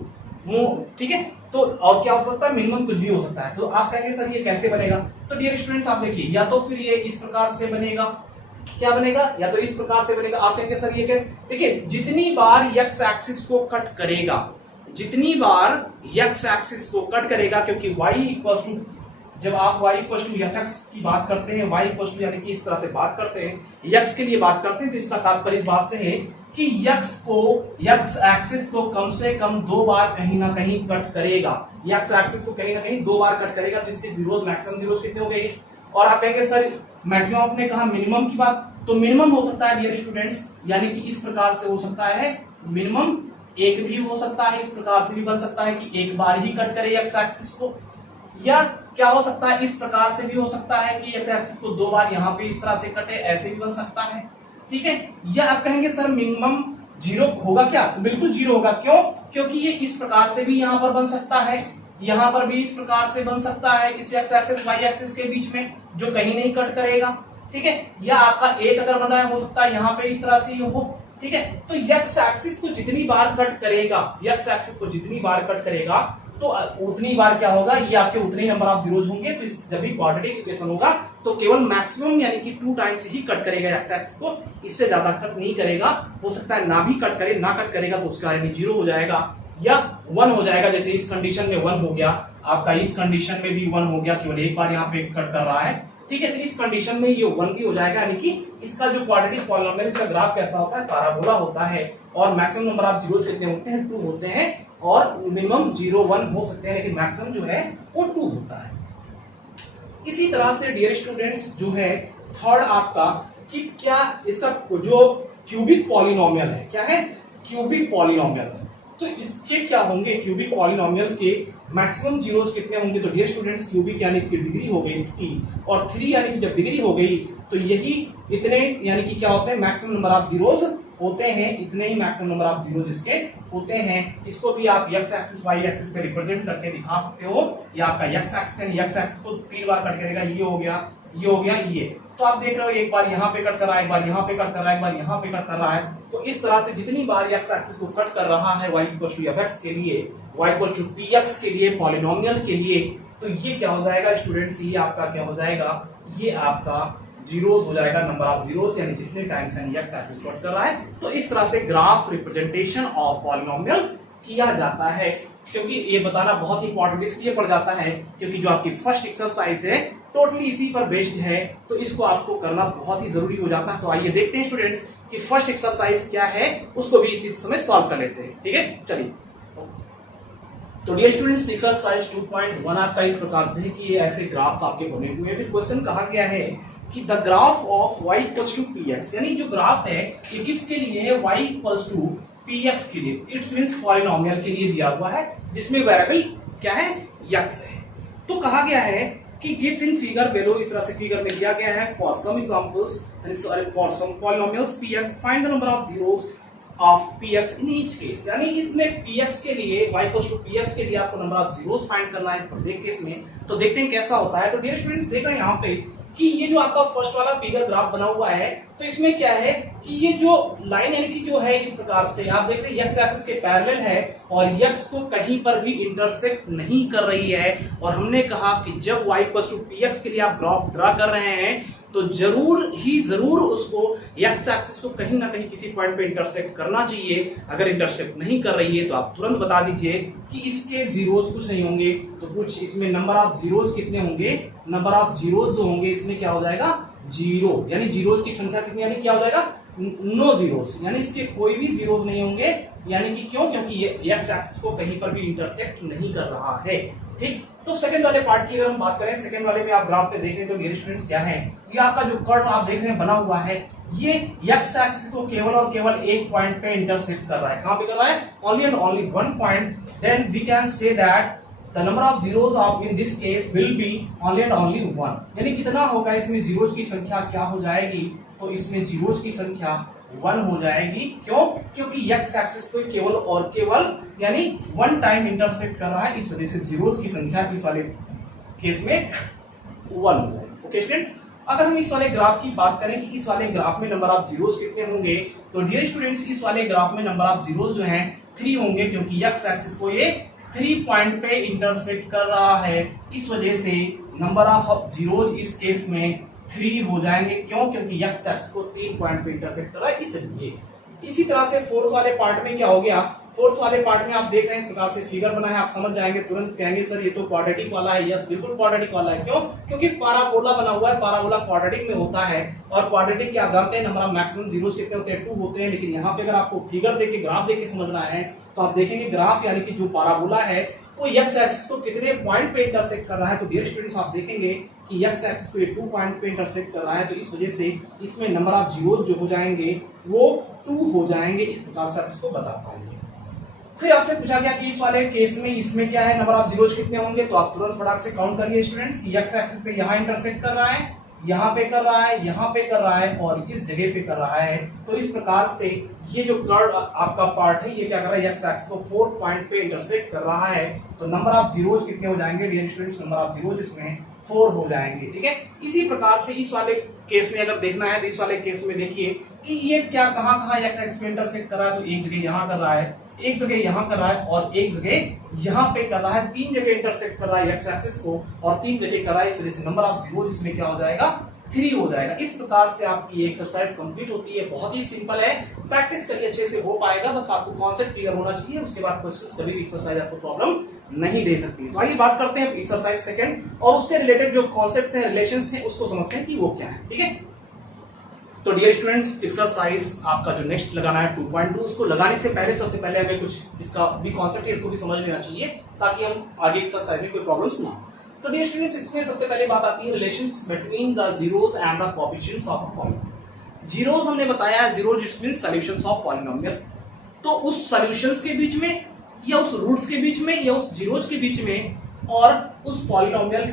ठीक है, तो और क्या हो सकता है, मिनिमम कुछ भी हो सकता है। तो आप कहेंगे सर ये कैसे बनेगा, तो डियर स्टूडेंट्स आप देखिए, या तो फिर ये इस प्रकार से बनेगा, क्या बनेगा, या तो इस प्रकार से बनेगा। आप कहेंगे सर ये क्या, देखिए जितनी बार x एक्सिस को कट करेगा, जितनी बार x एक्सिस को कट करेगा, क्योंकि y इक्वल टू, जब आप y इक्वल टू fx की बात करते हैं, y इक्वल टू यानी कि इस तरह से बात करते हैं, x के लिए बात करते हैं, तो इसका तात्पर्य इस बात से है कि x एक्सिस को कम से कम 2 बार कहीं ना कहीं कट करेगा। x एक्सिस को कहीं ना कहीं 2 बार कट करेगा, तो इसके जीरोज, मैक्सिमम जीरोज कितने हो गए। और आप कहेंगे सर मैक्सिमम आपने कहा मिनिमम की बात, तो मिनिमम हो सकता है डियर स्टूडेंट्स, यानी कि इस प्रकार से हो सकता है मिनिमम 1 भी हो सकता है, इस प्रकार से भी बन सकता है कि 1 बार ही कट करे x एक्सिस को, या क्या हो सकता है इस प्रकार से भी हो सकता है कि x एक्सिस को 2 बार यहाँ पे इस तरह से कटे, ऐसे भी बन सकता है। ठीक है, या आप कहेंगे सर मिनिमम 0 होगा क्या, बिल्कुल 0 होगा। क्यों? क्योंकि ये इस प्रकार से भी यहाँ पर बन सकता है, यहाँ पर भी इस प्रकार से बन सकता है, इस x एक्सिस y एक्सिस के बीच में जो कहीं नहीं कट करेगा। ठीक है, या आपका 1 अगर बन रहा है हो सकता है यहाँ पे इस तरह से हो। ठीक है, तो x एक्सिस को जितनी बार कट करेगा, x एक्सिस को जितनी बार कट करेगा तो उतनी बार क्या होगा, ये आपके उतने ही नंबर ऑफ जीरोज होंगे। तो जब भी क्वाड्रेटिक इक्वेशन होगा तो केवल मैक्सिमम यानी कि 2 टाइम्स ही कट करेगा x एक्सिस को, इससे ज्यादा कट नहीं करेगा। हो सकता है ना भी कट करे, ना कट करेगा तो उसका यानी 0 हो जाएगा या 1 हो जाएगा। जैसे इस कंडीशन में 1 हो गया आपका, इस कंडीशन में भी 1 हो गया, केवल 1 बार यहाँ पे कट कर रहा है। ठीक है, तो इस कंडीशन में ये 1 भी हो जाएगा, यानी कि इसका जो क्वाड्रेटिक पॉलिनोमियल इसका ग्राफ कैसा होता है, पैराबोला होता है। और मैक्सिमम नंबर ऑफ जीरोज कितने होते हैं, 2 होते हैं, और मिनिमम 0, 1 हो सकते हैं, लेकिन मैक्सिमम जो है वो 2 होता है। इसी तरह से डियर स्टूडेंट्स जो है थर्ड आपका कि क्या इसका जो क्यूबिक पॉलिनोमियल है, क्या है, क्यूबिक पॉलिनोमियल है, तो इसके क्या होंगे, क्यूबिक पॉलिनोमियल के मैक्सिमम जीरोज कितने होंगे। तो डियर स्टूडेंट्स क्यूबिक यानी इसकी डिग्री हो गई 3, और 3 यानी कि जब डिग्री हो गई तो यही इतने यानी कि क्या होते हैं, मैक्सिमम नंबर ऑफ जीरोज होते हैं, इतने ही मैक्सिमम नंबर ऑफ जीरो जिसके होते हैं। इसको भी आप एक्स एक्सिस वाई एक्सिस पे रिप्रेजेंट करके दिखा सकते हो। ये आपका एक्स एक्सिस यानी एक्स एक्सिस को 3 बार कट करेगा, ये हो गया, ये हो गया, ये। तो आप देख रहे हो एक बार यहाँ पे कट कर रहा है, एक बार यहाँ पे कट कर रहा है, एक बार यहाँ पे कट कर रहा है। तो इस तरह से जितनी बार एक्स एक्सिस को कट कर रहा है y इक्वल टू fx के लिए, y इक्वल टू px के लिए, पॉलिनोमियल के लिए, तो ये क्या हो जाएगा स्टूडेंट्स, ये आपका क्या हो जाएगा, ये आपका जीरोस हो जाएगा, नंबर ऑफ जीरोस, यानी जितने टाइम्स यानी एक्स एक्सिस कट कर रहा है। तो इस तरह से ग्राफ रिप्रेजेंटेशन ऑफ पॉलिनोमियल किया जाता है। क्योंकि ये बताना बहुत ही इंपॉर्टेंट इसलिए पड़ जाता है क्योंकि जो आपकी फर्स्ट एक्सरसाइज है टोटली इसी पर बेस्ड है, तो इसको आपको करना बहुत ही जरूरी हो जाता है। तो आइए देखते हैं स्टूडेंट्स कि फर्स्ट एक्सरसाइज क्या है, उसको भी इसी समय सॉल्व कर लेते हैं। ठीक है, चलिए। तो डियर स्टूडेंट्स, एक्सरसाइज 2.1 आपका इस प्रकार से है कि ये ऐसे ग्राफ्स आपके बने हुए हैं। फिर क्वेश्चन कहा गया है कि the graph of y equals to px, यानी जो ग्राफ है ये किसके लिए है, y इक्वल्स टू px के लिए, इट्स मींस पॉलिनोमियल के लिए दिया हुआ है जिसमें वेरिएबल क्या है, x है। तो कहा गया है कि गिव्स इन फिगर बेलो, इस तरह से फिगर में दिया गया है, for some examples and for some polynomials px find the number of zeros of px in each case, यानी इसमें px के लिए, y इक्वल्स टू px के लिए आपको नंबर ऑफ जीरोस फाइंड करना है प्रत्येक केस में। तो देखते हैं कैसा होता है। तो डियर स्टूडेंट्स देख रहे हैं यहाँ पे कि ये जो आपका फर्स्ट वाला फिगर ग्राफ बना हुआ है, तो इसमें क्या है कि ये जो लाइन यानी कि जो है इस प्रकार से आप देख रहे हैं एक्स एक्सिस के पैरेलल है और एक्स को कहीं पर भी इंटरसेक्ट नहीं कर रही है। और हमने कहा कि जब y इक्वल्स टू px के लिए आप ग्राफ ड्रा कर रहे हैं तो जरूर उसको एक्स एक्सिस को कहीं ना कहीं किसी पॉइंट पे इंटरसेक्ट करना चाहिए। अगर इंटरसेक्ट नहीं कर रही है तो आप तुरंत बता दीजिए कि इसके जीरोस कुछ नहीं होंगे, तो कुछ इसमें नंबर ऑफ जीरोस कितने होंगे, नंबर ऑफ जीरोस जो होंगे इसमें क्या हो जाएगा, जीरो, यानी जीरोस की संख्या कितनी, यानी क्या हो जाएगा, नो जीरोस, यानी इसके कोई भी जीरोस नहीं होंगे। यानी कि क्यों, क्योंकि ये एक्स एक्सिस को कहीं पर भी इंटरसेक्ट नहीं कर रहा है। ठीक, तो सेकंड वाले पार्ट की अगर हम बात करें, सेकंड वाले में आप ग्राफ पे देखें तो डियर स्टूडेंट्स क्या है, ये आपका जो कर्व आप देख रहे हैं बना हुआ है, ये एक्स एक्सिस को केवल और केवल एक पॉइंट पे इंटरसेक्ट कर रहा है। कहां पे कर रहा है, only and only one point. Then we can say that the number of zeros of in this case will be only and only 1, यानी कितना होगा इसमें जीरोस की संख्या क्या हो जाएगी, तो इसमें जीरोस की संख्या 1 हो जाएगी। क्यों, क्योंकि x एक्सिस को केवल और केवल यानी 1 टाइम इंटरसेक्ट कर रहा है, इस वजह से जीरोस की संख्या इस वाले केस में 1 हो जाएगी। ओके स्टूडेंट्स, अगर हम इस वाले ग्राफ की बात करें कि इस वाले ग्राफ में नंबर ऑफ जीरोस कितने होंगे, तो डियर स्टूडेंट्स इस वाले ग्राफ में नंबर ऑफ जीरोस जो हैं 3 होंगे, क्योंकि x एक्सिस को ये 3 पॉइंट पे इंटरसेक्ट कर रहा है, इस वजह से नंबर ऑफ जीरोस इस केस में 3 हो जाएंगे। क्यों, क्योंकि x एक्सिस को 3 पॉइंट पे इंटरसेक्ट कर रहा है, इसलिए। इसी तरह से फोर्थ वाले पार्ट में क्या हो गया, फोर्थ वाले पार्ट में आप देख रहे हैं इस प्रकार से फिगर बना है, आप समझ जाएंगे, तुरंत कहेंगे सर ये तो क्वाड्रेटिक वाला है। यस, बिल्कुल क्वाड्रेटिक वाला है। क्यों, क्योंकि पैराबोला बना हुआ है, पैराबोला क्वाड्रेटिक में होता है, और क्वाड्रेटिक क्या आप जानते हैं नंबर ऑफ मैक्सिमम जीरोस कितने होते हैं, 2 होते हैं। लेकिन यहाँ पे अगर आपको फिगर देके ग्राफ देके समझना है तो आप देखेंगे ग्राफ यानी कि जो पैराबोला है वो x एक्सिस को कितने पॉइंट पे इंटरसेक्ट कर रहा है। तो डियर स्टूडेंट्स आप देखेंगे कि x एक्सिस को ये 2 पॉइंट पे इंटरसेक्ट कर रहा है, तो इस वजह से इसमें नंबर ऑफ जीरोस जो हो जाएंगे वो 2 हो जाएंगे। इस प्रकार से आप इसको बता पाएंगे। फिर आपसे पूछा गया कि इस वाले केस में इसमें क्या है, नंबर ऑफ जीरोस कितने होंगे, तो आप तुरंत फटाक से काउंट करिए स्टूडेंट्स कि x एक्सिस पे यहाँ इंटरसेक्ट कर रहा है, यहाँ पे कर रहा है, यहाँ पे कर रहा है और इस जगह पे कर रहा है। तो इस प्रकार से ये जो कर्व आपका पार्ट है ये क्या कर रहा है, एक्स एक्सिस को 4 पॉइंट पे इंटरसेक्ट कर रहा है। तो नंबर ऑफ जीरोस कितने हो जाएंगे dear students, number of zeros इसमें 4 हो जाएंगे। ठीक है, इसी प्रकार से इस वाले केस में अगर देखना है तो इस वाले केस में देखिए कि ये क्या कहां एक्स एक्सिस पे इंटरसेक्ट कर रहा है, तो एक जगह यहाँ कर रहा है, एक जगह यहाँ कर रहा है और एक जगह यहाँ पे कर रहा है। 3 जगह इंटरसेक्ट कर रहा है एक्स एक्सिस को और 3 जगह कर रहा है, इस वजह से नंबर ऑफ जीरोस इसमें क्या हो जाएगा, 3 हो जाएगा। इस प्रकार से आपकी एक्सरसाइज कंप्लीट होती है। बहुत ही सिंपल है, प्रैक्टिस करिए अच्छे से हो पाएगा, बस आपको कॉन्सेप्ट क्लियर होना चाहिए। उसके बाद क्वेश्चंस कभी भी एक्सरसाइज आपको प्रॉब्लम नहीं दे सकती। तो आइए बात करते हैं एक्सरसाइज सेकंड और उससे रिलेटेड जो कॉन्सेप्ट्स हैं, रिलेशंस हैं, उसको समझते हैं कि वो क्या है। ठीक है, तो डियर स्टूडेंट्स एक्सरसाइज आपका जो नेक्स्ट लगाना है 2.2, उसको लगाने से पहले सबसे पहले हमें कुछ इसका भी कॉन्सेप्ट है इसको भी समझ लेना चाहिए ताकि हम आगे एक्सरसाइज में कोई प्रॉब्लम्स ना हो। तो डियर स्टूडेंट्स इसमें सबसे पहले बात आती है relations between the zeros and the coefficients of a polynomial. Zeros हमने बताया है, zeros it means solutions of polynomial. तो उस सॉल्यूशंस के बीच में या उस रूट्स के बीच में या उस जीरोस के बीच में और उस पॉलिनोमियल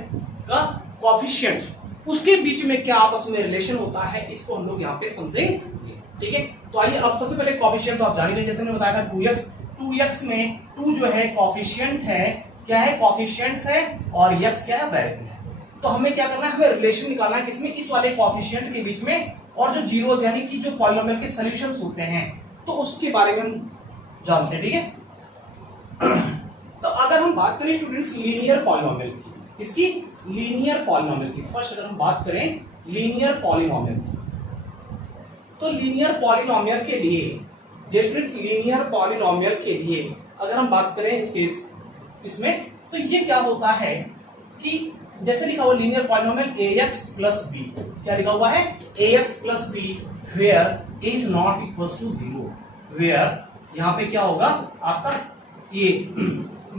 का कोएफिशिएंट उसके बीच में क्या आपस में रिलेशन होता है, इसको हम लोग यहाँ पे समझेंगे। ठीक है, तो आइए अब सबसे पहले कॉफिशिएंट तो आप जान ही रहे, जैसे मैंने बताया था 2x, 2x में 2 जो है कॉफिशिएंट है, क्या है कॉफिशिएंट्स है, और x क्या है वेरिएबल है। तो हमें क्या करना है, हमें रिलेशन निकालना है किसमें, इस वाले कॉफिशिएंट के बीच में और जो जीरो यानी कि जो पॉलिनोमियल के सॉल्यूशंस होते हैं, तो उसके बारे में हम जानते हैं, ठीक है। तो अगर हम बात करें स्टूडेंट्स लीनियर पॉलिनोमियल की, किसकी, लीनियर पॉलिनोमियल की, फर्स्ट अगर हम बात करें लीनियर पॉलिनोमियल की, तो लीनियर पॉलिनोमियल के लिए स्टूडेंट्स लीनियर पॉलिनोमियल के लिए अगर हम बात करें इसमें तो ये क्या होता है कि जैसे लिखा हुआ linear polynomial ax plus b, क्या लिखा हुआ है ax plus b where is not equal to zero, where यहाँ पे क्या होगा आपका ये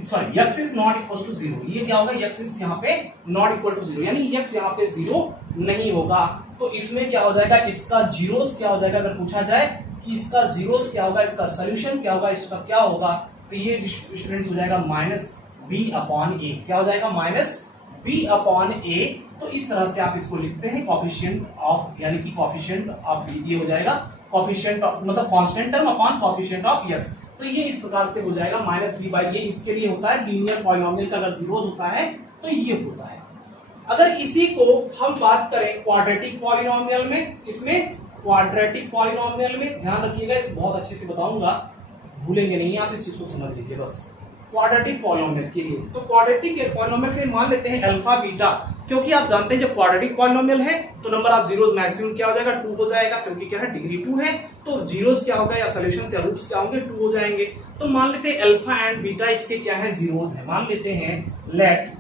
sorry x is not equal to zero, ये क्या होगा x इज यहाँ पे नॉट इक्वल टू जीरो, यानी x यहाँ पे जीरो नहीं होगा। तो इसमें क्या हो जाएगा, इसका जीरोस क्या हो जाएगा, अगर पूछा जाए कि इसका जीरोस क्या होगा, इसका सोल्यूशन क्या होगा, इसका क्या होगा, तो ये स्टूडेंट्स हो जाएगा माइनस बी अपॉन ए, क्या हो जाएगा माइनस बी अपॉन ए। तो इस तरह से आप इसको लिखते हैं कॉफिशिएंट ऑफ, यानी कि कॉफिशिएंट ऑफ ये हो जाएगा कॉफिशिएंट मतलब constant term upon coefficient of x। तो ये इस प्रकार से हो जाएगा माइनस बी बाई ए, इसके लिए होता है लीनियर पॉलिनोमियल का अगर जीरोस होता है तो ये होता है। अगर इसी को हम बात करें क्वाड्रेटिक पॉलिनोमियल में, इसमें क्वाड्रेटिक पॉलिनोमियल में ध्यान रखिएगा, इस बहुत अच्छे से बताऊंगा, भूलेंगे नहीं आप, इस चीज को समझ लीजिए बस। क्वाड्रेटिक पॉलिनोमियल के लिए तो क्वाड्रेटिक पॉलिनोमियल के लिए मान लेते हैं अल्फा बीटा, क्योंकि आप जानते हैं जब क्वाड्रेटिक पॉलिनोमियल है तो नंबर ऑफ जीरोस मैक्सिमम क्या हो जाएगा 2 हो जाएगा, क्योंकि क्या है डिग्री 2 है, तो जीरोस क्या होगा या सॉल्यूशंस या रूट्स क्या होंगे 2 हो जाएंगे। तो मान लेते हैं अल्फा एंड बीटा इसके क्या है जीरोस है, मान लेते हैं लेट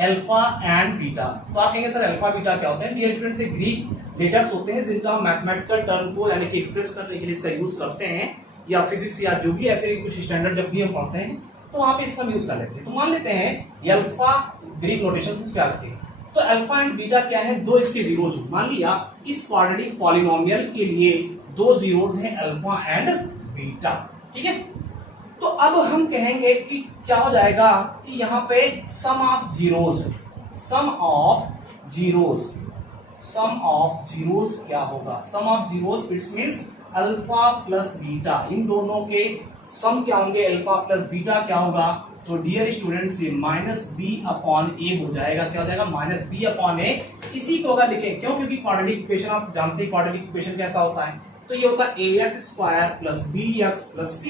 अल्फा एंड बीटा। तो आप कहेंगे सर अल्फा बीटा क्या होते हैं, डियर स्टूडेंट्स ये ग्रीक लेटर्स होते हैं जिनका हम मैथमेटिकल टर्म को यानी कि एक्सप्रेस करने के लिए इसका यूज करते हैं, या फिजिक्स या जो भी ऐसे कुछ स्टैंडर्ड जब भी हम पढ़ते हैं तो वहां पे इसका यूज कर लेते हैं। तो मान लेते हैं अल्फा ग्रीक नोटेशन से क्या रखते हैं, तो अल्फा एंड बीटा क्या है, दो इसके जीरोज, मान लिया इस क्वाड्रेटिक पॉलिनोमियल के लिए दो जीरोज हैं अल्फा एंड बीटा, ठीक है। तो अब हम कहेंगे कि क्या हो जाएगा कि यहाँ पे sum of zeros, sum of zeros क्या होगा, sum of zeros it's means alpha plus beta, इन दोनों के सम क्या होंगे अल्फा प्लस बीटा क्या होगा, तो डियर स्टूडेंट्स ये माइनस बी अपॉन ए हो जाएगा, क्या हो जाएगा माइनस बी अपॉन ए। इसी को अगर लिखें क्यों, क्योंकि क्वाड्रेटिक इक्वेशन आप जानते हैं क्वाड्रेटिक इक्वेशन कैसा होता है, तो ये होता है ax square plus bx plus c,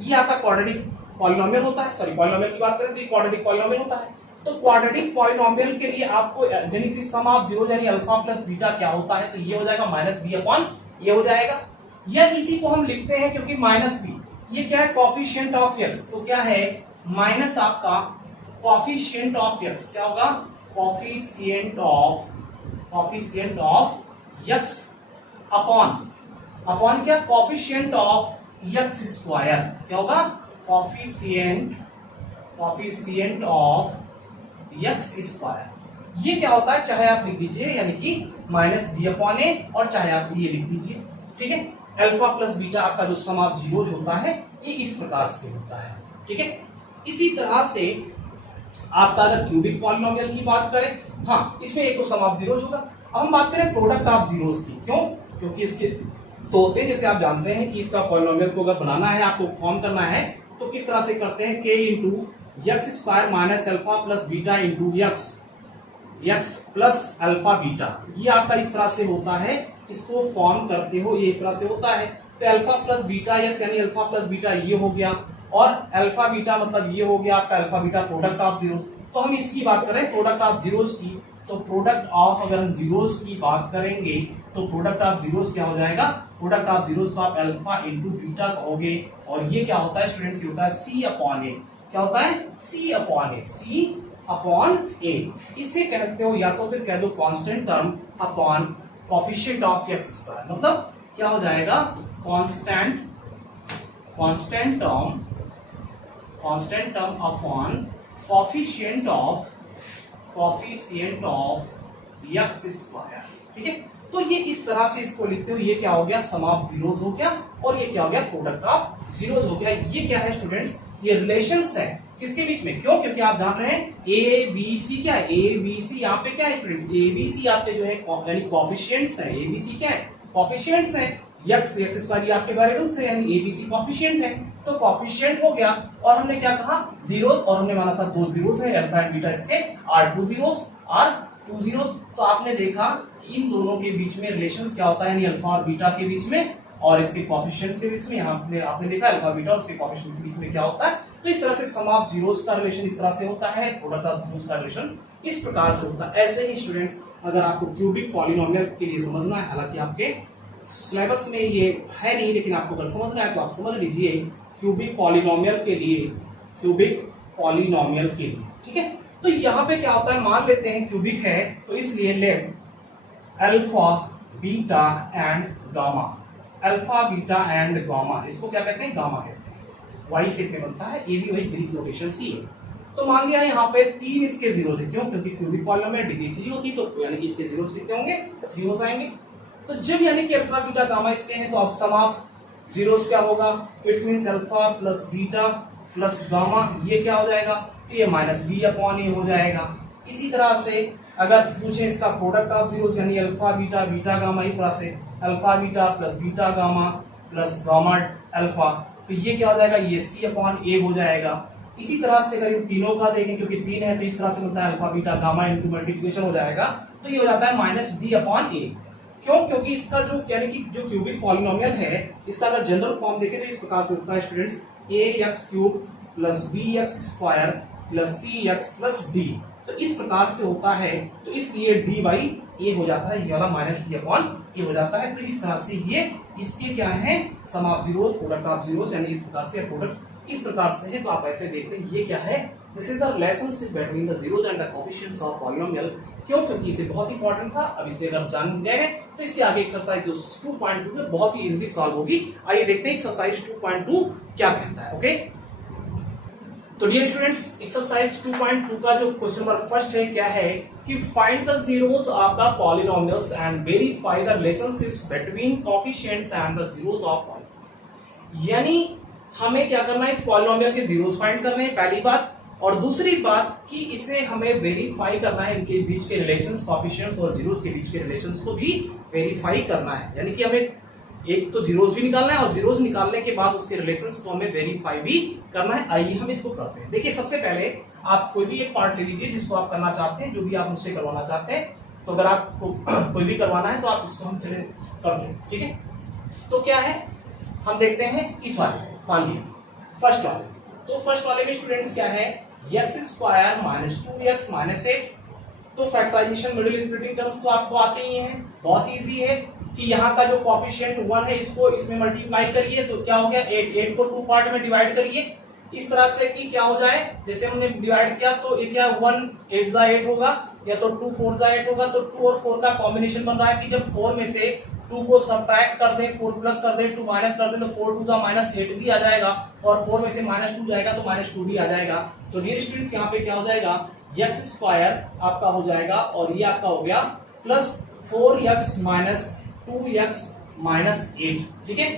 ये आपका क्वाड्रेटिक पॉलिनोमियल होता है, सॉरी पॉलिनोमियल की बात करें तो ये क्वाड्रेटिक पॉलिनोमियल होता है। तो क्वाड्रेटिक पॉलिनोमियल के लिए आपको यानी कि सम ऑफ जीरो यानी अल्फा प्लस बीटा क्या होता है, तो ये हो जाएगा माइनस बी अपॉन ये हो जाएगा, या इसी को हम लिखते हैं क्योंकि माइनस बी ये क्या है कॉफिशिएंट ऑफ x, तो क्या है माइनस आपका कॉफिशिएंट ऑफ x क्या होगा, कॉफिशिएंट ऑफ x अपॉन क्या कॉफिशिएंट ऑफ x स्क्वायर, क्या होगा कॉफिशिएंट ऑफ x स्क्वायर। ये क्या होता है, चाहे आप लिख दीजिए यानी कि माइनस बी अपॉन ए, और चाहे आप ये लिख दीजिए, ठीक है। अल्फा प्लस बीटा आपका जो सम ऑफ जीरोज होता है ये इस प्रकार से होता है, ठीक है। इसी तरह से आपका अगर क्यूबिक पॉलिनोमियल की बात करें, हाँ इसमें एक तो सम ऑफ जीरोज होगा। अब हम बात करें प्रोडक्ट ऑफ जीरोज की, क्यों, क्योंकि इसके तो होते हैं, जैसे आप जानते हैं कि इसका पॉलिनोमियल को अगर बनाना है आपको फॉर्म करना है तो किस तरह से करते हैं, k into x square minus alpha plus beta into x plus alpha beta, ये आपका इस तरह से होता है, इसको फॉर्म करते हो ये इस तरह से होता है। तो अल्फा प्लस बीटा एक्स यानी अल्फा प्लस बीटा ये हो गया, और अल्फा बीटा मतलब ये हो गया आपका alpha beta product of zeros. तो हम इसकी बात करें प्रोडक्ट ऑफ जीरोस की, तो प्रोडक्ट ऑफ अगर हम जीरोस की बात करेंगे तो प्रोडक्ट ऑफ जीरोस क्या हो जाएगा, प्रोडक्ट ऑफ जीरोस को आप अल्फा इंटू बीटा कहोगे, और ये क्या होता है स्टूडेंट्स, ये होता है सी अपॉन ए, क्या होता है सी अपॉन ए। इसे कहते हो या तो फिर कह दो constant term upon coefficient of x square, मतलब क्या हो जाएगा constant term upon coefficient of x square, ठीक है। तो ये इस तरह से इसको लिखते हो, ये क्या हो गया सम ऑफ जीरोस हो गया, और ये क्या हो गया प्रोडक्ट ऑफ जीरोस हो गया। ये क्या है स्टूडेंट्स, ये रिलेशंस है किसके बीच में, क्यों, क्योंकि आप जान रहे हैं ए बी सी क्या है, ए बी सी यहाँ पे क्या है स्टूडेंट्स, ए बी सी आपके जो है यानी कोएफिशिएंट्स हैं, ए बी सी क्या है कोएफिशिएंट्स हैं, एक्स एक्स स्क्वायर ये आपके वेरिएबल्स है यानी एबीसी कोफिशिएंट है, तो कोफिशिएंट हो गया और हमने क्या कहा जीरोस, और हमने माना था दो जीरोस है अल्फा एंड बीटा, इसके आर टू जीरोस। तो आपने देखा कि इन दोनों के बीच में रिलेशंस क्या होता है, यानी अल्फा और बीटा के बीच में और इसके कोफिशिएंट्स के बीच में, यहाँ पे आपने देखा अल्फा बीटा और उसके कोफिशिएंट के बीच में क्या होता है। तो इस तरह से सम ऑफ जीरोस का रिलेशन इस तरह से होता है, प्रोडक्ट ऑफ जीरोस का रिलेशन इस प्रकार से होता है। ऐसे ही स्टूडेंट्स अगर आपको क्यूबिक पॉलिनोमियल के लिए समझना है, हालांकि आपके सिलेबस में ये है नहीं, लेकिन आपको अगर समझना है तो आप समझ लीजिए क्यूबिक पॉलिनोमियल के लिए, ठीक है। तो यहाँ पे क्या होता है, मान लेते हैं क्यूबिक है तो इसलिए let alpha beta and gamma, alpha beta and gamma, इसको क्या कहते हैं, गामा कहते हैं, वाई शेप में बनता है, ये भी वही ग्रीक नोटेशन सी है। तो मान लिया यहाँ पे 3 इसके जीरो थे, क्यों, क्योंकि क्यूबिक पॉलिनोमियल डिग्री 3 होती, तो यानी कि इसके जीरोस कितने होंगे, 3 हो जाएंगे। तो जब यानी कि अल्फा बीटा गामा इसके हैं तो अब सम ऑफ जीरोस क्या होगा, it's means alpha plus beta plus gamma, ये क्या हो जाएगा, ये माइनस बी अपॉन ए हो जाएगा। इसी तरह से अगर पूछे इसका प्रोडक्ट ऑफ जीरोस यानी अल्फा बीटा बीटा गामा, इस तरह से alpha beta plus beta gamma plus gamma alpha, तो ये क्या हो जाएगा, ये सी अपॉन ए हो जाएगा। इसी तरह से अगर इन तीनों का देखें, क्योंकि 3 है तो इस तरह से मिलता है alpha beta gamma into multiplication हो जाएगा, तो ये हो जाता है माइनस बी अपॉन ए। क्यों, क्योंकि इसका जो यानी कि जो क्यूबिक पॉलिनोमियल है इसका अगर जनरल फॉर्म देखें तो इस प्रकार से होता है students, A x cube plus B x square plus C x plus D, तो इस प्रकार से होता है। तो इसलिए डी बाई ए हो जाता है, ये वाला माइनस डी अपॉन ए हो जाता है। तो इस तरह से ये इसके क्या है, sum of zeros, product of zeros, यानी इस प्रकार से प्रोडक्ट इस प्रकार से है। तो आप ऐसे देखते हैं ये क्या है, this is the relationship between the zeros and the coefficients of polynomial. क्यों, क्योंकि इसे बहुत इंपॉर्टेंट था। अब इसे अगर जान गए हैं तो इसके आगे एक्सरसाइज जो 2.2 है बहुत ही इजीली सॉल्व होगी। आइए देखते हैं एक्सरसाइज 2.2 क्या कहता है। ओके, तो डियर स्टूडेंट्स एक्सरसाइज 2.2 का जो क्वेश्चन नंबर फर्स्ट है क्या है कि find the zeros of the polynomials and verify the relationships between coefficients and the zeros of polynomial. यानी हमें क्या करना है, इस पॉलिनोमियल के जीरोस फाइंड करने हैं पहली बात, और दूसरी बात कि इसे हमें वेरीफाई करना है, इनके बीच के रिलेशंस, कोएफिशिएंट्स और जीरोस के बीच के रिलेशंस को भी वेरीफाई करना है। यानी कि हमें एक तो जीरोस भी निकालना है और जीरोस निकालने के बाद उसके रिलेशंस को हमें वेरीफाई भी करना है। आइए हम इसको करते हैं। देखिए सबसे पहले आप कोई भी एक पार्ट ले लीजिए जिसको आप करना चाहते हैं, जो भी आप मुझसे करवाना चाहते हैं। तो अगर आपको कोई भी करवाना है तो आप इसको हम चले करते हैं, ठीक है। तो क्या है, हम देखते हैं इस वाले, मान लीजिए फर्स्ट वाले। तो फर्स्ट वाले में स्टूडेंट्स क्या है, x square minus 2x minus 8। तो फैक्टराइजेशन मिडिल स्प्लिटिंग टर्म्स तो आपको आते ही हैं, बहुत इजी है कि यहाँ का जो कोएफिशिएंट 1 है इसको इसमें मल्टीप्लाई करिए तो क्या हो गया 8 को 2 पार्ट में डिवाइड करिए इस तरह से कि क्या हो जाए, जैसे हमने डिवाइड किया तो ये क्या 1 8 जा 8 होगा, या तो 2 4 जा 8 होगा। तो 2 और 4 का कॉम्बिनेशन बन रहा है कि जब 4 में से 2 को सब्ट्रैक्ट कर दें, 4 प्लस कर दें, 2 माइनस कर दें तो 4 2 का माइनस 8 भी आ जाएगा, और 4 में से माइनस 2 जाएगा तो माइनस 2 भी आ जाएगा। तो डियर स्टूडेंट्स यहाँ पे क्या हो जाएगा, एक्स स्क्वायर आपका हो जाएगा और ये आपका हो गया plus 4x minus 2x minus 8, ठीक है।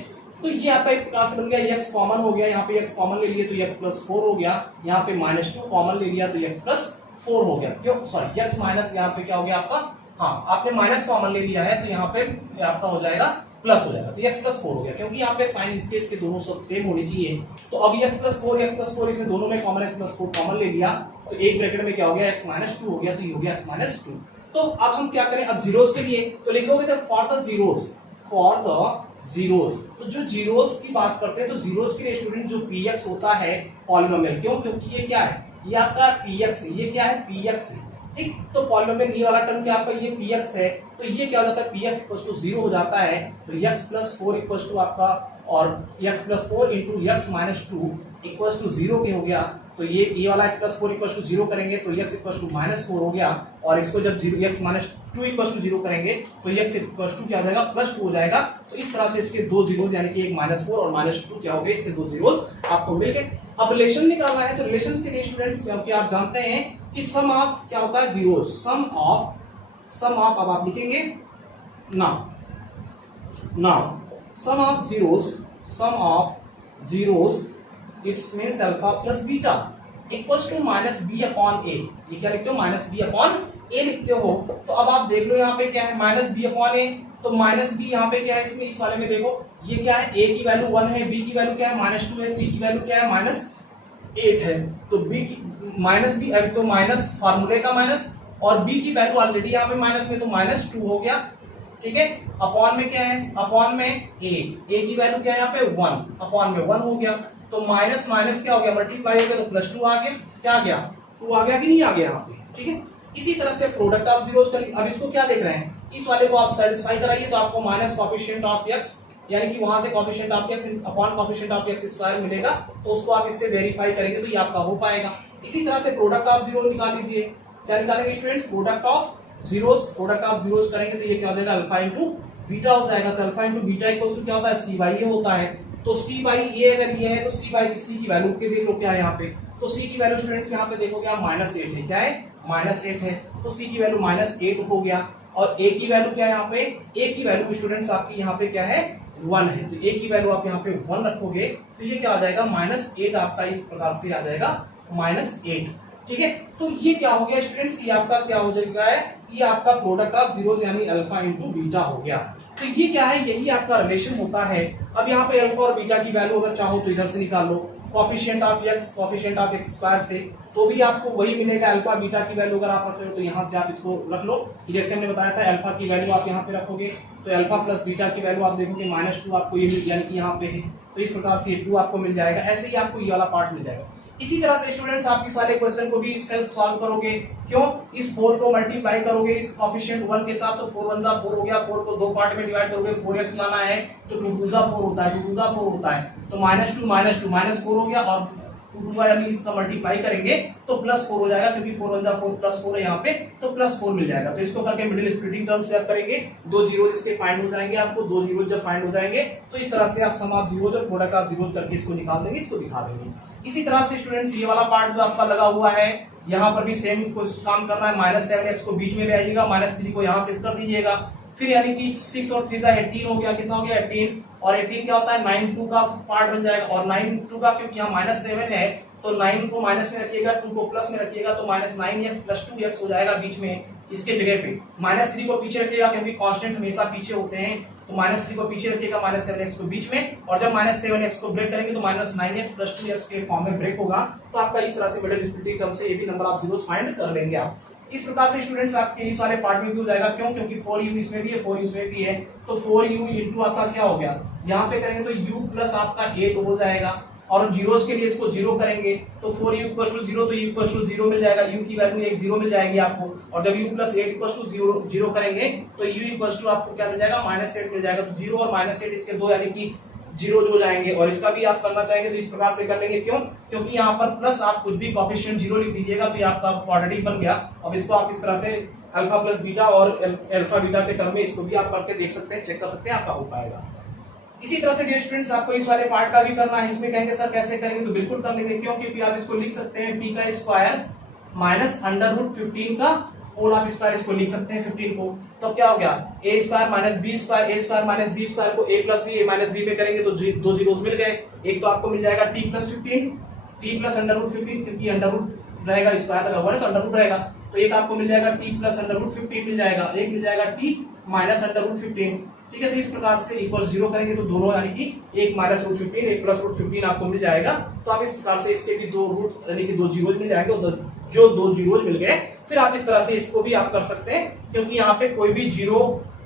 तो ये आपका इस प्रकार से बन गया, x कॉमन हो गया, यहाँ पे x कॉमन ले लिए तो x प्लस 4 हो गया, यहाँ पे माइनस 2 कॉमन ले लिया तो x प्लस 4 हो गया। क्यों, सॉरी x माइनस यहाँ पे क्या हो गया आपका, हाँ आपने माइनस कॉमन ले लिया है तो यहाँ पे आपका हो जाएगा प्लस हो जाएगा, तो x प्लस 4 हो गया। क्योंकि यहाँ पे साइन इसके दोनों सब सेम होनी चाहिए, तो अब x प्लस 4 इसमें दोनों में कॉमन, x प्लस 4 कॉमन ले लिया तो एक ब्रैकेट में क्या हो गया x माइनस 2 हो गया, तो ये हो गया x माइनस 2। तो अब हम क्या करें, अब जीरोस के लिए तो लिखोगे तो फॉर द जीरोस, तो जो जीरोस की बात करते हैं तो जीरोस के लिए स्टूडेंट जो px होता है पॉलिनोमियल, क्यों, क्योंकि ये क्या है, ये आपका px है, ये क्या है px है, ठीक। तो पॉलिनोमियल ये वाला टर्म क्या आपका ये px है, तो ये क्या हो जाता है px इक्वल टू 0 हो जाता है, तो x प्लस 4 इक्वल टू आपका और x plus 4 into x minus 2 equal to 0 के हो गया। तो ये वाला x प्लस 4 इक्वल टू 0 करेंगे तो x इक्वल टू माइनस 4 हो गया, और इसको जब x माइनस 2 इक्वल टू 0 करेंगे तो x इक्वल टू क्या हो जाएगा प्लस 2 हो जाएगा। तो इस तरह से इसके दो जीरोस यानी कि एक माइनस 4 और माइनस 2 क्या हो गए, इसके दो जीरोस आपको मिल गए। अब रिलेशन निकालना है तो रिलेशंस के लिए स्टूडेंट्स क्योंकि आप जानते हैं कि सम ऑफ क्या होता है जीरोस, सम ऑफ अब आप लिखेंगे now sum of zeros it's means alpha plus beta equals to minus B upon A. ये क्या लिखते हो, माइनस बी अपॉन ए लिखते हो। तो अब आप देख लो यहाँ पे क्या है, माइनस बी अपॉन ए, तो माइनस बी यहाँ पे क्या है, इसमें इस वाले में देखो ये क्या है, ए की वैल्यू 1 है, बी की वैल्यू क्या है -2 है, सी की वैल्यू क्या है -8 है। तो बी की माइनस बी, तो माइनस फार्मूले का माइनस, और बी की वैल्यू ऑलरेडी यहाँ पे माइनस में, तो -2 हो गया। ठीक है, अपॉन में क्या है, अपॉन में ए की वैल्यू क्या है यहाँ पे 1, अपॉन में 1 हो गया। तो माइनस माइनस क्या हो गया, मल्टीप्लाई हो गया, तो +2 आ गया। क्या आ गया, 2 आ गया कि नहीं आ गया यहाँ पे। ठीक है, इसी तरह से प्रोडक्ट ऑफ जीरोस कर, अब इसको क्या देख रहे हैं, इस वाले को आप सेटिस्फाई कराइए, तो आपको माइनस कोफिशिएंट ऑफ एक्स, यानी कि वहां से coefficient of x upon coefficient of x square मिलेगा, तो उसको आप इससे वेरीफाई करेंगे तो ये आपका हो पाएगा। इसी तरह से प्रोडक्ट ऑफ जीरो निकाल लीजिए। क्या निकालेंगे students, product of zeros, product of zeros करेंगे तो ये क्या हो जाएगा, अल्फा इंटू बीटा हो जाएगा। तो alpha into beta equal to क्या होता है, सी बाई ए होता है। तो सी बाई ए अगर ये है तो सी बाई सी की वैल्यू के देख लो क्या है यहाँ पे, तो सी की वैल्यू स्टूडेंट्स यहाँ पे देखोगे आप -8 है। क्या है, -8 है, तो सी की वैल्यू -8 हो गया। और ए की वैल्यू क्या है यहाँ पे, ए की वैल्यू स्टूडेंट्स आपकी यहाँ पे क्या है 1 है, तो ए की वैल्यू आप यहाँ पे 1 रखोगे तो ये क्या आ जाएगा -8 आपका इस प्रकार से आ जाएगा -8। ठीक है, तो ये क्या हो गया स्टूडेंट्स, ये आपका क्या हो जाएगा है, ये आपका प्रोडक्ट ऑफ जीरोस यानी अल्फा इंटू बीटा हो गया। तो ये क्या है, यही आपका रिलेशन होता है। अब यहाँ पे अल्फा और बीटा की वैल्यू अगर चाहो तो इधर से निकाल लो, कोफिशिएंट ऑफ एक्स स्क्वायर से, तो भी आपको वही मिलेगा। अल्फा बीटा की वैल्यू अगर आप रख रहे हो तो यहाँ से आप इसको रख लो, जैसे हमने बताया था अल्फा की वैल्यू आप यहाँ पे रखोगे तो अल्फा प्लस बीटा की वैल्यू आप देखोगे -2 आपको ये मिल, यानी कि यहाँ पे है, तो इस प्रकार से 2 आपको मिल जाएगा। ऐसे ही आपको ये वाला पार्ट मिल जाएगा। इसी तरह से स्टूडेंट्स आप इस वाले क्वेश्चन को भी सेल्फ सॉल्व करोगे। क्यों, इस 4 को मल्टीप्लाई करोगे इस कोफिशिएंट 1 के साथ, तो 4 1 4 हो गया। 4 को 2 पार्ट में डिवाइड करोगे, 4x लाना है तो 2 2 4 होता है, 2 2 4 होता है, तो -2 -4 हो गया। और 2 2 यानी इसका मल्टीप्लाई करेंगे तो +4 हो जाएगा, क्योंकि 4 1 4 +4 है यहाँ पे, तो +4 मिल जाएगा। तो इसको करके मिडिल स्प्लिटिंग टर्म से आप करेंगे, 2 जीरो इसके फाइंड हो जाएंगे आपको। 2 जीरो जब फाइंड हो जाएंगे तो इस तरह से आप सम ऑफ जीरोस और प्रोडक्ट ऑफ जीरोस करके इसको निकाल देंगे, इसको दिखा देंगे। इसी तरह से स्टूडेंट्स ये वाला पार्ट जो आपका लगा हुआ है, यहाँ पर भी सेम काम करना है। -7x को बीच में ले आइएगा, -3 को यहाँ शिफ्ट कर दीजिएगा। फिर यानी कि 6 और 3 18 हो गया, कितना हो गया 18, और 18 क्या होता है 9 2 का पार्ट बन जाएगा, और 9 2 का क्योंकि यहाँ -7 है तो 9 को माइनस में रखिएगा, 2 को प्लस में रखिएगा, तो -9x + 2x हो जाएगा बीच में इसके जगह पे। -3 को पीछे रखिएगा क्योंकि कांस्टेंट हमेशा पीछे होते हैं, तो -3 को पीछे रखिएगा, -7x को बीच में, और जब -7x को ब्रेक करेंगे तो -9x + 2x के फॉर्म में ब्रेक होगा। तो आपका इस तरह से मिडिल स्प्लिटिंग टर्म से ये भी नंबर ऑफ जीरोस फाइंड कर लेंगे आप। इस प्रकार से स्टूडेंट्स आपके इस वाले पार्ट में भी हो जाएगा। क्यों, क्योंकि 4u इसमें भी है, 4u इसमें भी है, तो 4u इंटू आपका क्या हो गया, यहाँ पे करेंगे तो u प्लस आपका 8 हो जाएगा, और जीरोस के लिए इसको 0 करेंगे तो 4u = 0, तो u = 0 मिल जाएगा, u की वैल्यू 1 0 मिल जाएगी आपको। और जब u + 8 = 0 करेंगे तो u = आपको क्या मिल जाएगा, -8 मिल जाएगा। तो 0 और -8 इसके दो यानी कि 0 जो जाएंगे, और इसका भी आप करना चाहेंगे तो इस प्रकार से कर लेंगे। क्यों, क्योंकि यहाँ पर प्लस आप कुछ भी कोफिशिएंट 0 लिख दीजिएगा तो ये आपका क्वाड्रेटिक बन गया। अब इसको आप इस तरह से अल्फा प्लस बीटा और अल्फा बीटा के टर्म में इसको भी आप करके देख सकते हैं, चेक कर सकते हैं, आपका हो पाएगा। इसी तरह से डियर स्टूडेंट्स आपको इस वाले पार्ट का भी करना है। इसमें कहेंगे सर कैसे करेंगे, तो बिल्कुल कर लेंगे। क्यों, क्योंकि आप इसको लिख सकते हैं t का स्क्वायर माइनस √15 का होल आप स्क्वायर, इसको लिख सकते हैं 15 को। तो क्या हो गया, a square minus b square, a square minus b square को a plus b a minus b पे करेंगे तो 2 जीरोस मिल गए। एक तो आपको मिल जाएगा t प्लस 15, t प्लस √15, क्योंकि अंडर रहेगा, स्क्वायर लगा हुआ है तो अंडर रहेगा, तो एक आपको मिल जाएगा t प्लस √15 मिल जाएगा, एक मिल जाएगा t माइनस √15। ठीक है, तो इस प्रकार से इक्वल 0 करेंगे तो दोनों यानी कि एक -√15 एक +√15 आपको मिल जाएगा। तो आप इस प्रकार से इसके भी 2 रूट यानी कि 2 जीरोस मिल जाएंगे, और जो 2 जीरोस मिल गए फिर आप इस तरह से इसको भी आप कर सकते हैं, क्योंकि यहाँ पे कोई भी 0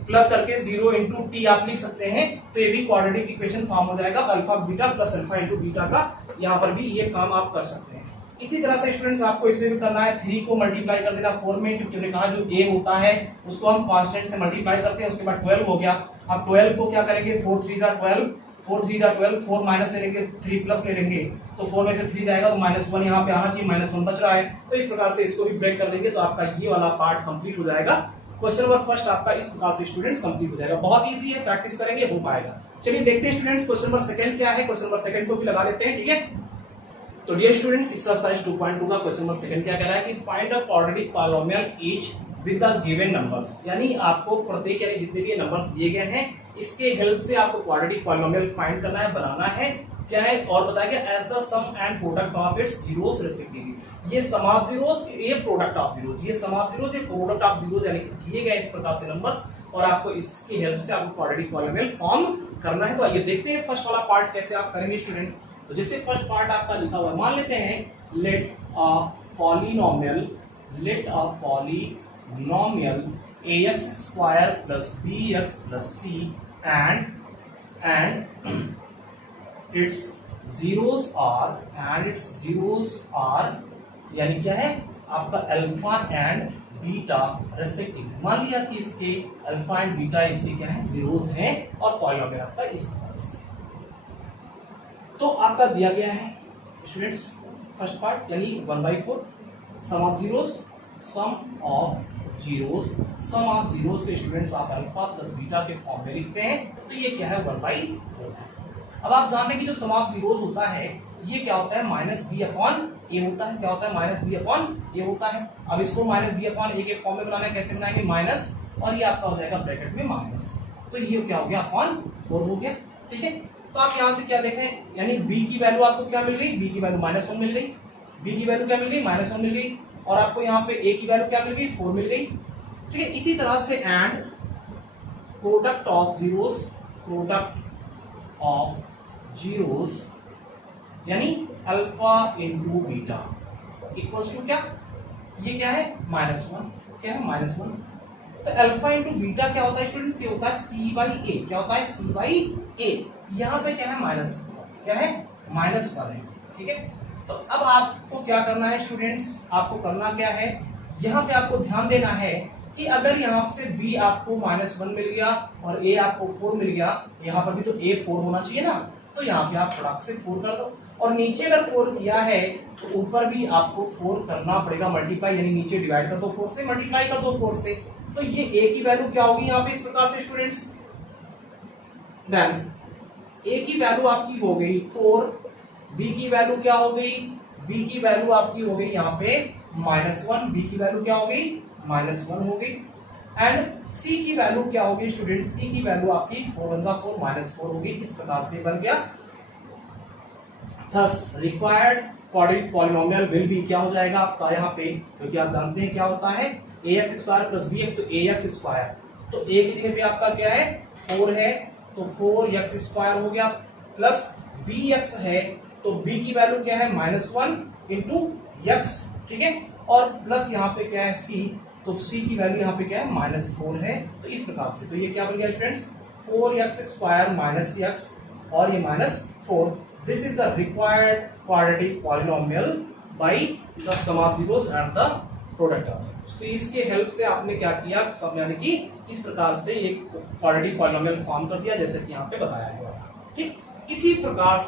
प्लस करके 0 × t आप लिख सकते हैं, तो ये भी क्वाड्रेटिक इक्वेशन फॉर्म हो जाएगा alpha beta plus alpha × beta का। यहाँ पर भी ये काम आप कर सकते हैं। इसी तरह से स्टूडेंट्स आपको इसमें भी करना है, 3 को मल्टीप्लाई कर देना 4 में, क्योंकि हमने कहा जो a होता है उसको हम कांस्टेंट से मल्टीप्लाई करते हैं, उसके बाद 12 हो गया। अब 12 को क्या करेंगे, 4 3 = 12, 4 3 = 12, 4 माइनस ले लेंगे, 3 प्लस ले लेंगे, तो 4 में से 3 जाएगा तो -1 यहाँ पे आना चाहिए, -1 बच रहा है। तो इस प्रकार से इसको भी ब्रेक कर देंगे तो आपका ये वाला पार्ट कंप्लीट हो जाएगा। क्वेश्चन नंबर फर्स्ट आपका इस प्रकार से स्टूडेंट्स कंप्लीट हो जाएगा। बहुत इजी है, प्रैक्टिस करेंगे हो पाएगा। चलिए देखते हैं स्टूडेंट्स क्वेश्चन नंबर सेकंड क्या है। क्वेश्चन नंबर सेकंड को भी लगा लेते हैं, ठीक है। तो डियर स्टूडेंट्स एक्सरसाइज 2.2 का क्वेश्चन नंबर सेकंड क्या कह रहा है कि find a quadratic polynomial each with the given numbers, यानी आपको प्रत्येक यानी जितने भी नंबर्स दिए गए हैं इसके हेल्प से आपको क्वाड्रेटिक पॉलिनोमियल फाइंड करना है, बनाना है। क्या है और बताया as the sum and product of its zeros respectively. ये सम ऑफ जीरोस, ये प्रोडक्ट ऑफ जीरोस, ये सम ऑफ जीरोस, ये प्रोडक्ट ऑफ जीरोस, यानी कि दिए गए इस प्रकार से नंबर्स और आपको इसकी हेल्प से आपको क्वाड्रेटिक पॉलिनोमियल फॉर्म करना है। तो आइए देखते हैं फर्स्ट वाला पार्ट कैसे आप करेंगे स्टूडेंट। तो जैसे फर्स्ट पार्ट आपका लिखा हुआ है, मान लेते हैं let a polynomial ax square plus bx plus c and its zeros are यानी क्या है आपका अल्फा एंड बीटा रेस्पेक्टिव। मान लिया कि इसके अल्फा एंड बीटा इसके क्या है जीरोस हैं और पॉलिनोमियल आपका इस प्रकार से। तो आपका दिया गया है स्टूडेंट्स फर्स्ट पार्ट यानी 1/4 सम ऑफ जीरोस के स्टूडेंट्स आप अल्फा प्लस बीटा के फॉर्म में लिखते हैं। तो ये क्या है 1/4 है। अब आप जान रहे हैं कि जो सम ऑफ जीरोस होता है ये क्या होता है -b/a होता है। क्या होता है -b/a होता है। अब इसको -b/a के फॉर्म में बनाना है, कैसे बनाएंगे माइनस और ये आपका हो जाएगा ब्रैकेट में माइनस। तो ये क्या हो गया अपॉन 4 हो गया। ठीक है, तो आप यहाँ से क्या देख रहे हैं यानी b की वैल्यू आपको क्या मिल गई, b की वैल्यू -1 मिल गई, b की वैल्यू क्या मिल गई -1 मिल गई और आपको यहाँ पे a की वैल्यू क्या मिल गई 4 मिल गई। ठीक है, इसी तरह से एंड प्रोडक्ट ऑफ जीरोस यानी alpha into beta equals to क्या, ये क्या है -1, क्या है -1। तो अल्फा इंटू बीटा क्या होता है स्टूडेंट्स, ये होता है c/a। क्या होता है c/a। यहाँ पे क्या है माइनस, क्या है -1 है। ठीक है, तो अब आपको क्या करना है स्टूडेंट्स, आपको करना क्या है, यहाँ पे आपको ध्यान देना है कि अगर यहाँ से b आपको -1 मिल गया और a आपको 4 मिल गया, यहाँ पर भी तो a 4 होना चाहिए ना, तो यहाँ पे आप फटाक से 4 कर दो और नीचे अगर 4 किया है तो ऊपर भी आपको 4 करना पड़ेगा मल्टीप्लाई, यानी नीचे डिवाइड कर दो 4 से, मल्टीप्लाई कर दो 4 से। तो ये a की वैल्यू क्या होगी यहाँ पे इस प्रकार से स्टूडेंट्स, देन a की वैल्यू आपकी हो गई 4, b की वैल्यू क्या हो गई, b की वैल्यू आपकी हो गई यहाँ पे -1, b की वैल्यू क्या हो गई -1 हो गई एंड c की वैल्यू क्या होगी स्टूडेंट, c की वैल्यू आपकी 4 × 4 -4 होगी। इस प्रकार से बन गया। Thus required quadratic polynomial will be क्या हो जाएगा आपका यहाँ पे, क्योंकि आप जानते हैं क्या होता है ax स्क्वायर प्लस bx, तो ax स्क्वायर, तो a की जगह पे आपका क्या है 4 है तो 4x स्क्वायर हो गया प्लस bx है तो b की वैल्यू क्या है -1 इंटू x। ठीक है, और प्लस यहाँ पे क्या है c, तो c की वैल्यू यहाँ पे क्या है -4 है। तो इस प्रकार से तो ये क्या बन गया स्टूडेंट्स 4x स्क्वायर -x और ये -4। This is the required quadratic polynomial by the sum of zeros and the product of. तो इसके हेल्प से आपने क्या किया, सब यानी कि इस प्रकार से एक क्वाड्रेटिक पॉलिनोमियल फॉर्म कर दिया जैसे कि यहाँ पे बताया गया। ठीक, इसी प्रकार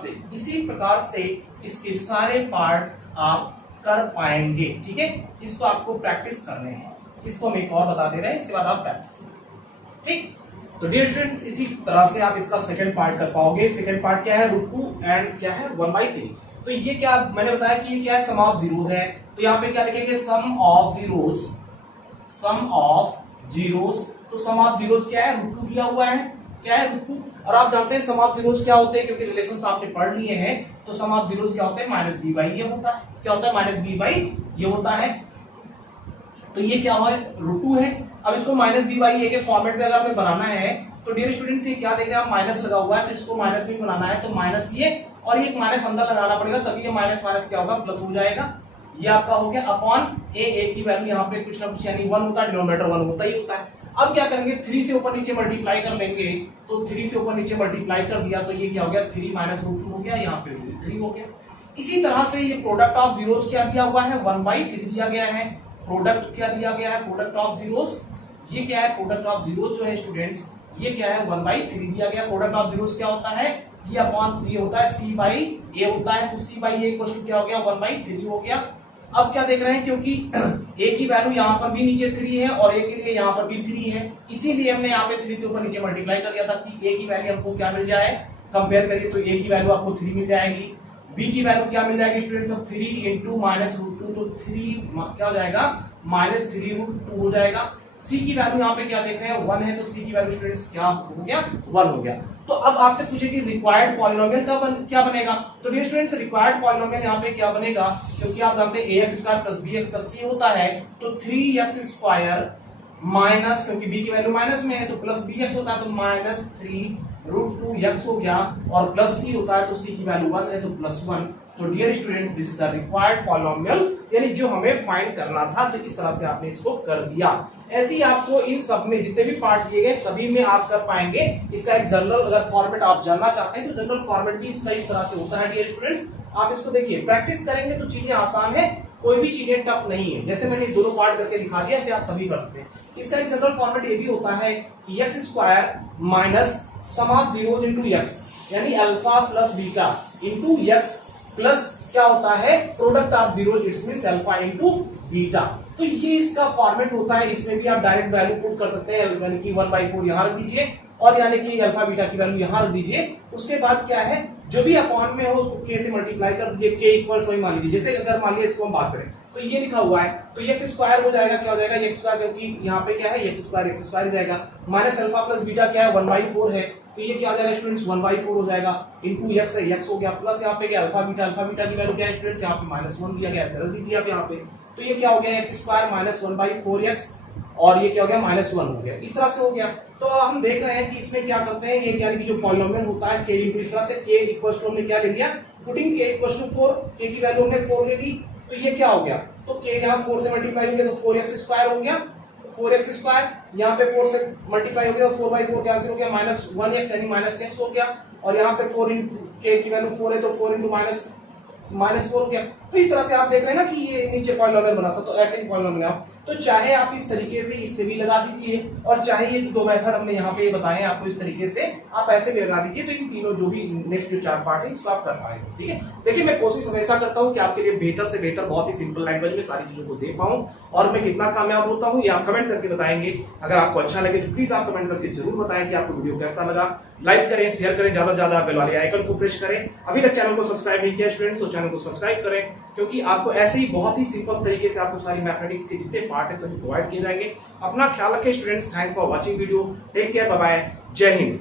से इसके सारे पार्ट आप कर पाएंगे। ठीक है, इसको आपको प्रैक्टिस करने हैं, इसको हम एक और बता दे रहे हैं, इसके बाद आप प्रैक्टिस करें। ठीक, तो डियर स्टूडेंट्स इसी तरह से आप इसका सेकंड पार्ट कर पाओगे। सेकंड पार्ट क्या है √2 एंड क्या है 1/3। तो ये क्या मैंने बताया कि ये क्या है सम ऑफ जीरोस है, तो यहाँ पे क्या लिखेंगे सम ऑफ जीरोस। तो सम ऑफ जीरोस क्या है √2 दिया हुआ है, क्या है √2, और आप जानते हैं सम ऑफ जीरोस क्या होते हैं, क्योंकि रिलेशंस आपने पढ़ लिए हैं। तो सम ऑफ जीरोस क्या होते हैं -b/a होता है। क्या होता है -b/a होता है। तो ये क्या हुआ है √2 है। अब इसको -b/a के फॉर्मेट में अगर हमें बनाना है तो डियर स्टूडेंट्स ये क्या देखें आप माइनस लगा हुआ है, तो इसको माइनस में बनाना है तो माइनस ये और ये माइनस अंदर लगाना पड़ेगा, तभी ये माइनस माइनस क्या होगा प्लस हो जाएगा। ये आपका हो गया अपॉन a की वैल्यू यहाँ पे कुछ ना कुछ यानी 1 होता है, डिनोमिनेटर 1 होता ही होता है। अब क्या करेंगे 3 से ऊपर नीचे मल्टीप्लाई कर लेंगे, तो 3 से ऊपर नीचे मल्टीप्लाई कर दिया तो ये क्या हो गया 3 -√2 हो गया, यहाँ पे 3 हो गया। इसी तरह से ये प्रोडक्ट ऑफ जीरोस क्या दिया हुआ है 1/3 दिया गया है। प्रोडक्ट क्या दिया गया है प्रोडक्ट ऑफ जीरोस, ये क्या है प्रोडक्ट ऑफ जीरोस जो है स्टूडेंट्स ये क्या है 1/3 दिया गया। प्रोडक्ट ऑफ जीरोस क्या होता है, ये अपॉन ये होता है c/a होता है, तो c/a इक्वल टू क्या हो गया 1/3 हो गया। अब क्या देख रहे हैं क्योंकि a की वैल्यू यहाँ पर भी नीचे 3 है और a के लिए यहाँ पर भी 3 है, इसीलिए हमने यहाँ पे 3 से ऊपर नीचे मल्टीप्लाई कर दिया था कि a की वैल्यू हमको क्या मिल जाए, कंपेयर करिए तो a की वैल्यू आपको 3 मिल जाएगी, b की वैल्यू क्या मिल जाएगी स्टूडेंट्स अब 3 इंटू -√2, तो 3 क्या हो जाएगा -3√2 हो जाएगा। c की वैल्यू यहाँ पे क्या देख रहे हैं 1 है, तो c की वैल्यू स्टूडेंट्स क्या हो गया 1 हो गया। तो अब आपसे पूछे कि रिक्वायर्ड पॉलिनोमियल क्या बनेगा, तो डियर स्टूडेंट्स रिक्वायर्ड पॉलिनोमियल यहाँ पे क्या बनेगा, क्योंकि आप जानते हैं ax² + bx + c होता है, तो 3x² माइनस, क्योंकि b की वैल्यू माइनस में है तो प्लस बी एक्स होता है तो माइनस 3√2x हो गया, और प्लस c होता है तो c की वैल्यू 1 है तो प्लस 1। तो dear students, this is the required polynomial, यानी जो हमें फाइंड करना था। तो इस तरह से आपने इसको कर दिया। ऐसे ही आपको इन सब में जितने भी पार्ट दिए गए सभी में आप कर पाएंगे। इसका एक जनरल अगर फॉर्मेट आप जानना चाहते हैं तो जनरल फॉर्मेट भी इसका इस तरह से होता है। डियर स्टूडेंट्स, आप इसको देखिए, प्रैक्टिस करेंगे तो चीजें आसान है, कोई भी चीजें टफ नहीं है। जैसे मैंने दोनों पार्ट करके दिखा दिया, ऐसे आप सभी कर सकते हैं। इसका एक जनरल फॉर्मेट ये भी होता है कि x square minus sum of zeros into x, यानी alpha plus beta into x plus क्या होता है product of zero, it's means alpha into beta. तो ये इसका फॉर्मेट होता है। इसमें भी आप डायरेक्ट वैल्यू पुट कर सकते हैं, यानी कि 1/4 यहां रख दीजिए और यानी कि अल्फा बीटा की वैल्यू यहां रख दीजिए। उसके बाद क्या है, जो भी अपॉन में हो उसको k से मल्टीप्लाई कर दीजिए, k इक्वल टू मान लीजिए। जैसे अगर मान लिया इसको हम बात करें तो ये लिखा हुआ है तो एक्स स्क्वायर हो जाएगा, क्या हो जाएगा एक्स स्क्वायर, क्योंकि यहाँ पे क्या है एक्स स्क्वायर जाएगा, माइनस अल्फा प्लस बीटा क्या है 1/4 है, तो ये क्या हो जाएगा स्टूडेंट्स 1/4 हो जाएगा, इनटू एक्स है एक्स हो गया, प्लस यहाँ पे क्या अल्फा बीटा की वैल्यू क्या है स्टूडेंट्स, यहाँ पे -1 दिया गया, जरूर दीजिए आप यहाँ पे। तो ये क्या हो गया एक्स स्क्वायर माइनस 1/4x, और ये क्या हो गया -1 हो गया। इस तरह से हो गया। तो हम देख रहे हैं कि इसमें क्या करते हैं, ये यानी कि जो पॉलिनोमियल होता है k इनटू, इस तरह से k इक्वल्स टू हमने क्या ले लिया, putting k equals to 4, k की वैल्यू हमने 4 ले ली। तो ये क्या हो गया, तो k यहाँ 4 से मल्टीप्लाई हो गया तो 4x स्क्वायर हो गया, 4x स्क्वायर यहाँ पे 4 से मल्टीप्लाई हो गया तो 4/4 कैंसिल हो गया, -1x यानी -x हो गया, और यहाँ पे 4 इंटू k की वैल्यू 4 है तो 4 इंटू -4 हो गया। तो इस तरह से आप देख रहे हैं ना कि ये नीचे पॉलिनोमियल बना था, तो ऐसे ही पॉलिनोमियल आप तो चाहे आप इस तरीके से इससे भी लगा दीजिए, और चाहे ये दो मेथड हमने यहाँ पे बताए हैं आपको, इस तरीके से आप ऐसे भी लगा दीजिए। तो इन तीनों जो भी नेक्स्ट जो 4 पार्ट है इसको आप कर पाएंगे। ठीक है, देखिए मैं कोशिश हमेशा करता हूँ कि आपके लिए बेहतर से बेहतर बहुत ही सिंपल लैंग्वेज में सारी चीजों को दे पाऊं, और मैं कितना कामयाब होता हूँ ये आप कमेंट करके बताएंगे। अगर आपको अच्छा लगे तो प्लीज आप कमेंट करके जरूर बताएं कि आपको वीडियो कैसा लगा। लाइक करें, शेयर करें, ज्यादा से ज्यादा बेल वाले आइकन को प्रेस करें। अभी तक चैनल को सब्सक्राइब नहीं किया स्टूडेंट्स तो चैनल को सब्सक्राइब करें, क्योंकि आपको ऐसे ही बहुत ही सिंपल तरीके से आपको सारी मैथमेटिक्स के जितने पार्ट है सभी प्रोवाइड किए जाएंगे। अपना ख्याल रखें students, thanks for watching video, take care, bye bye, जय हिंद।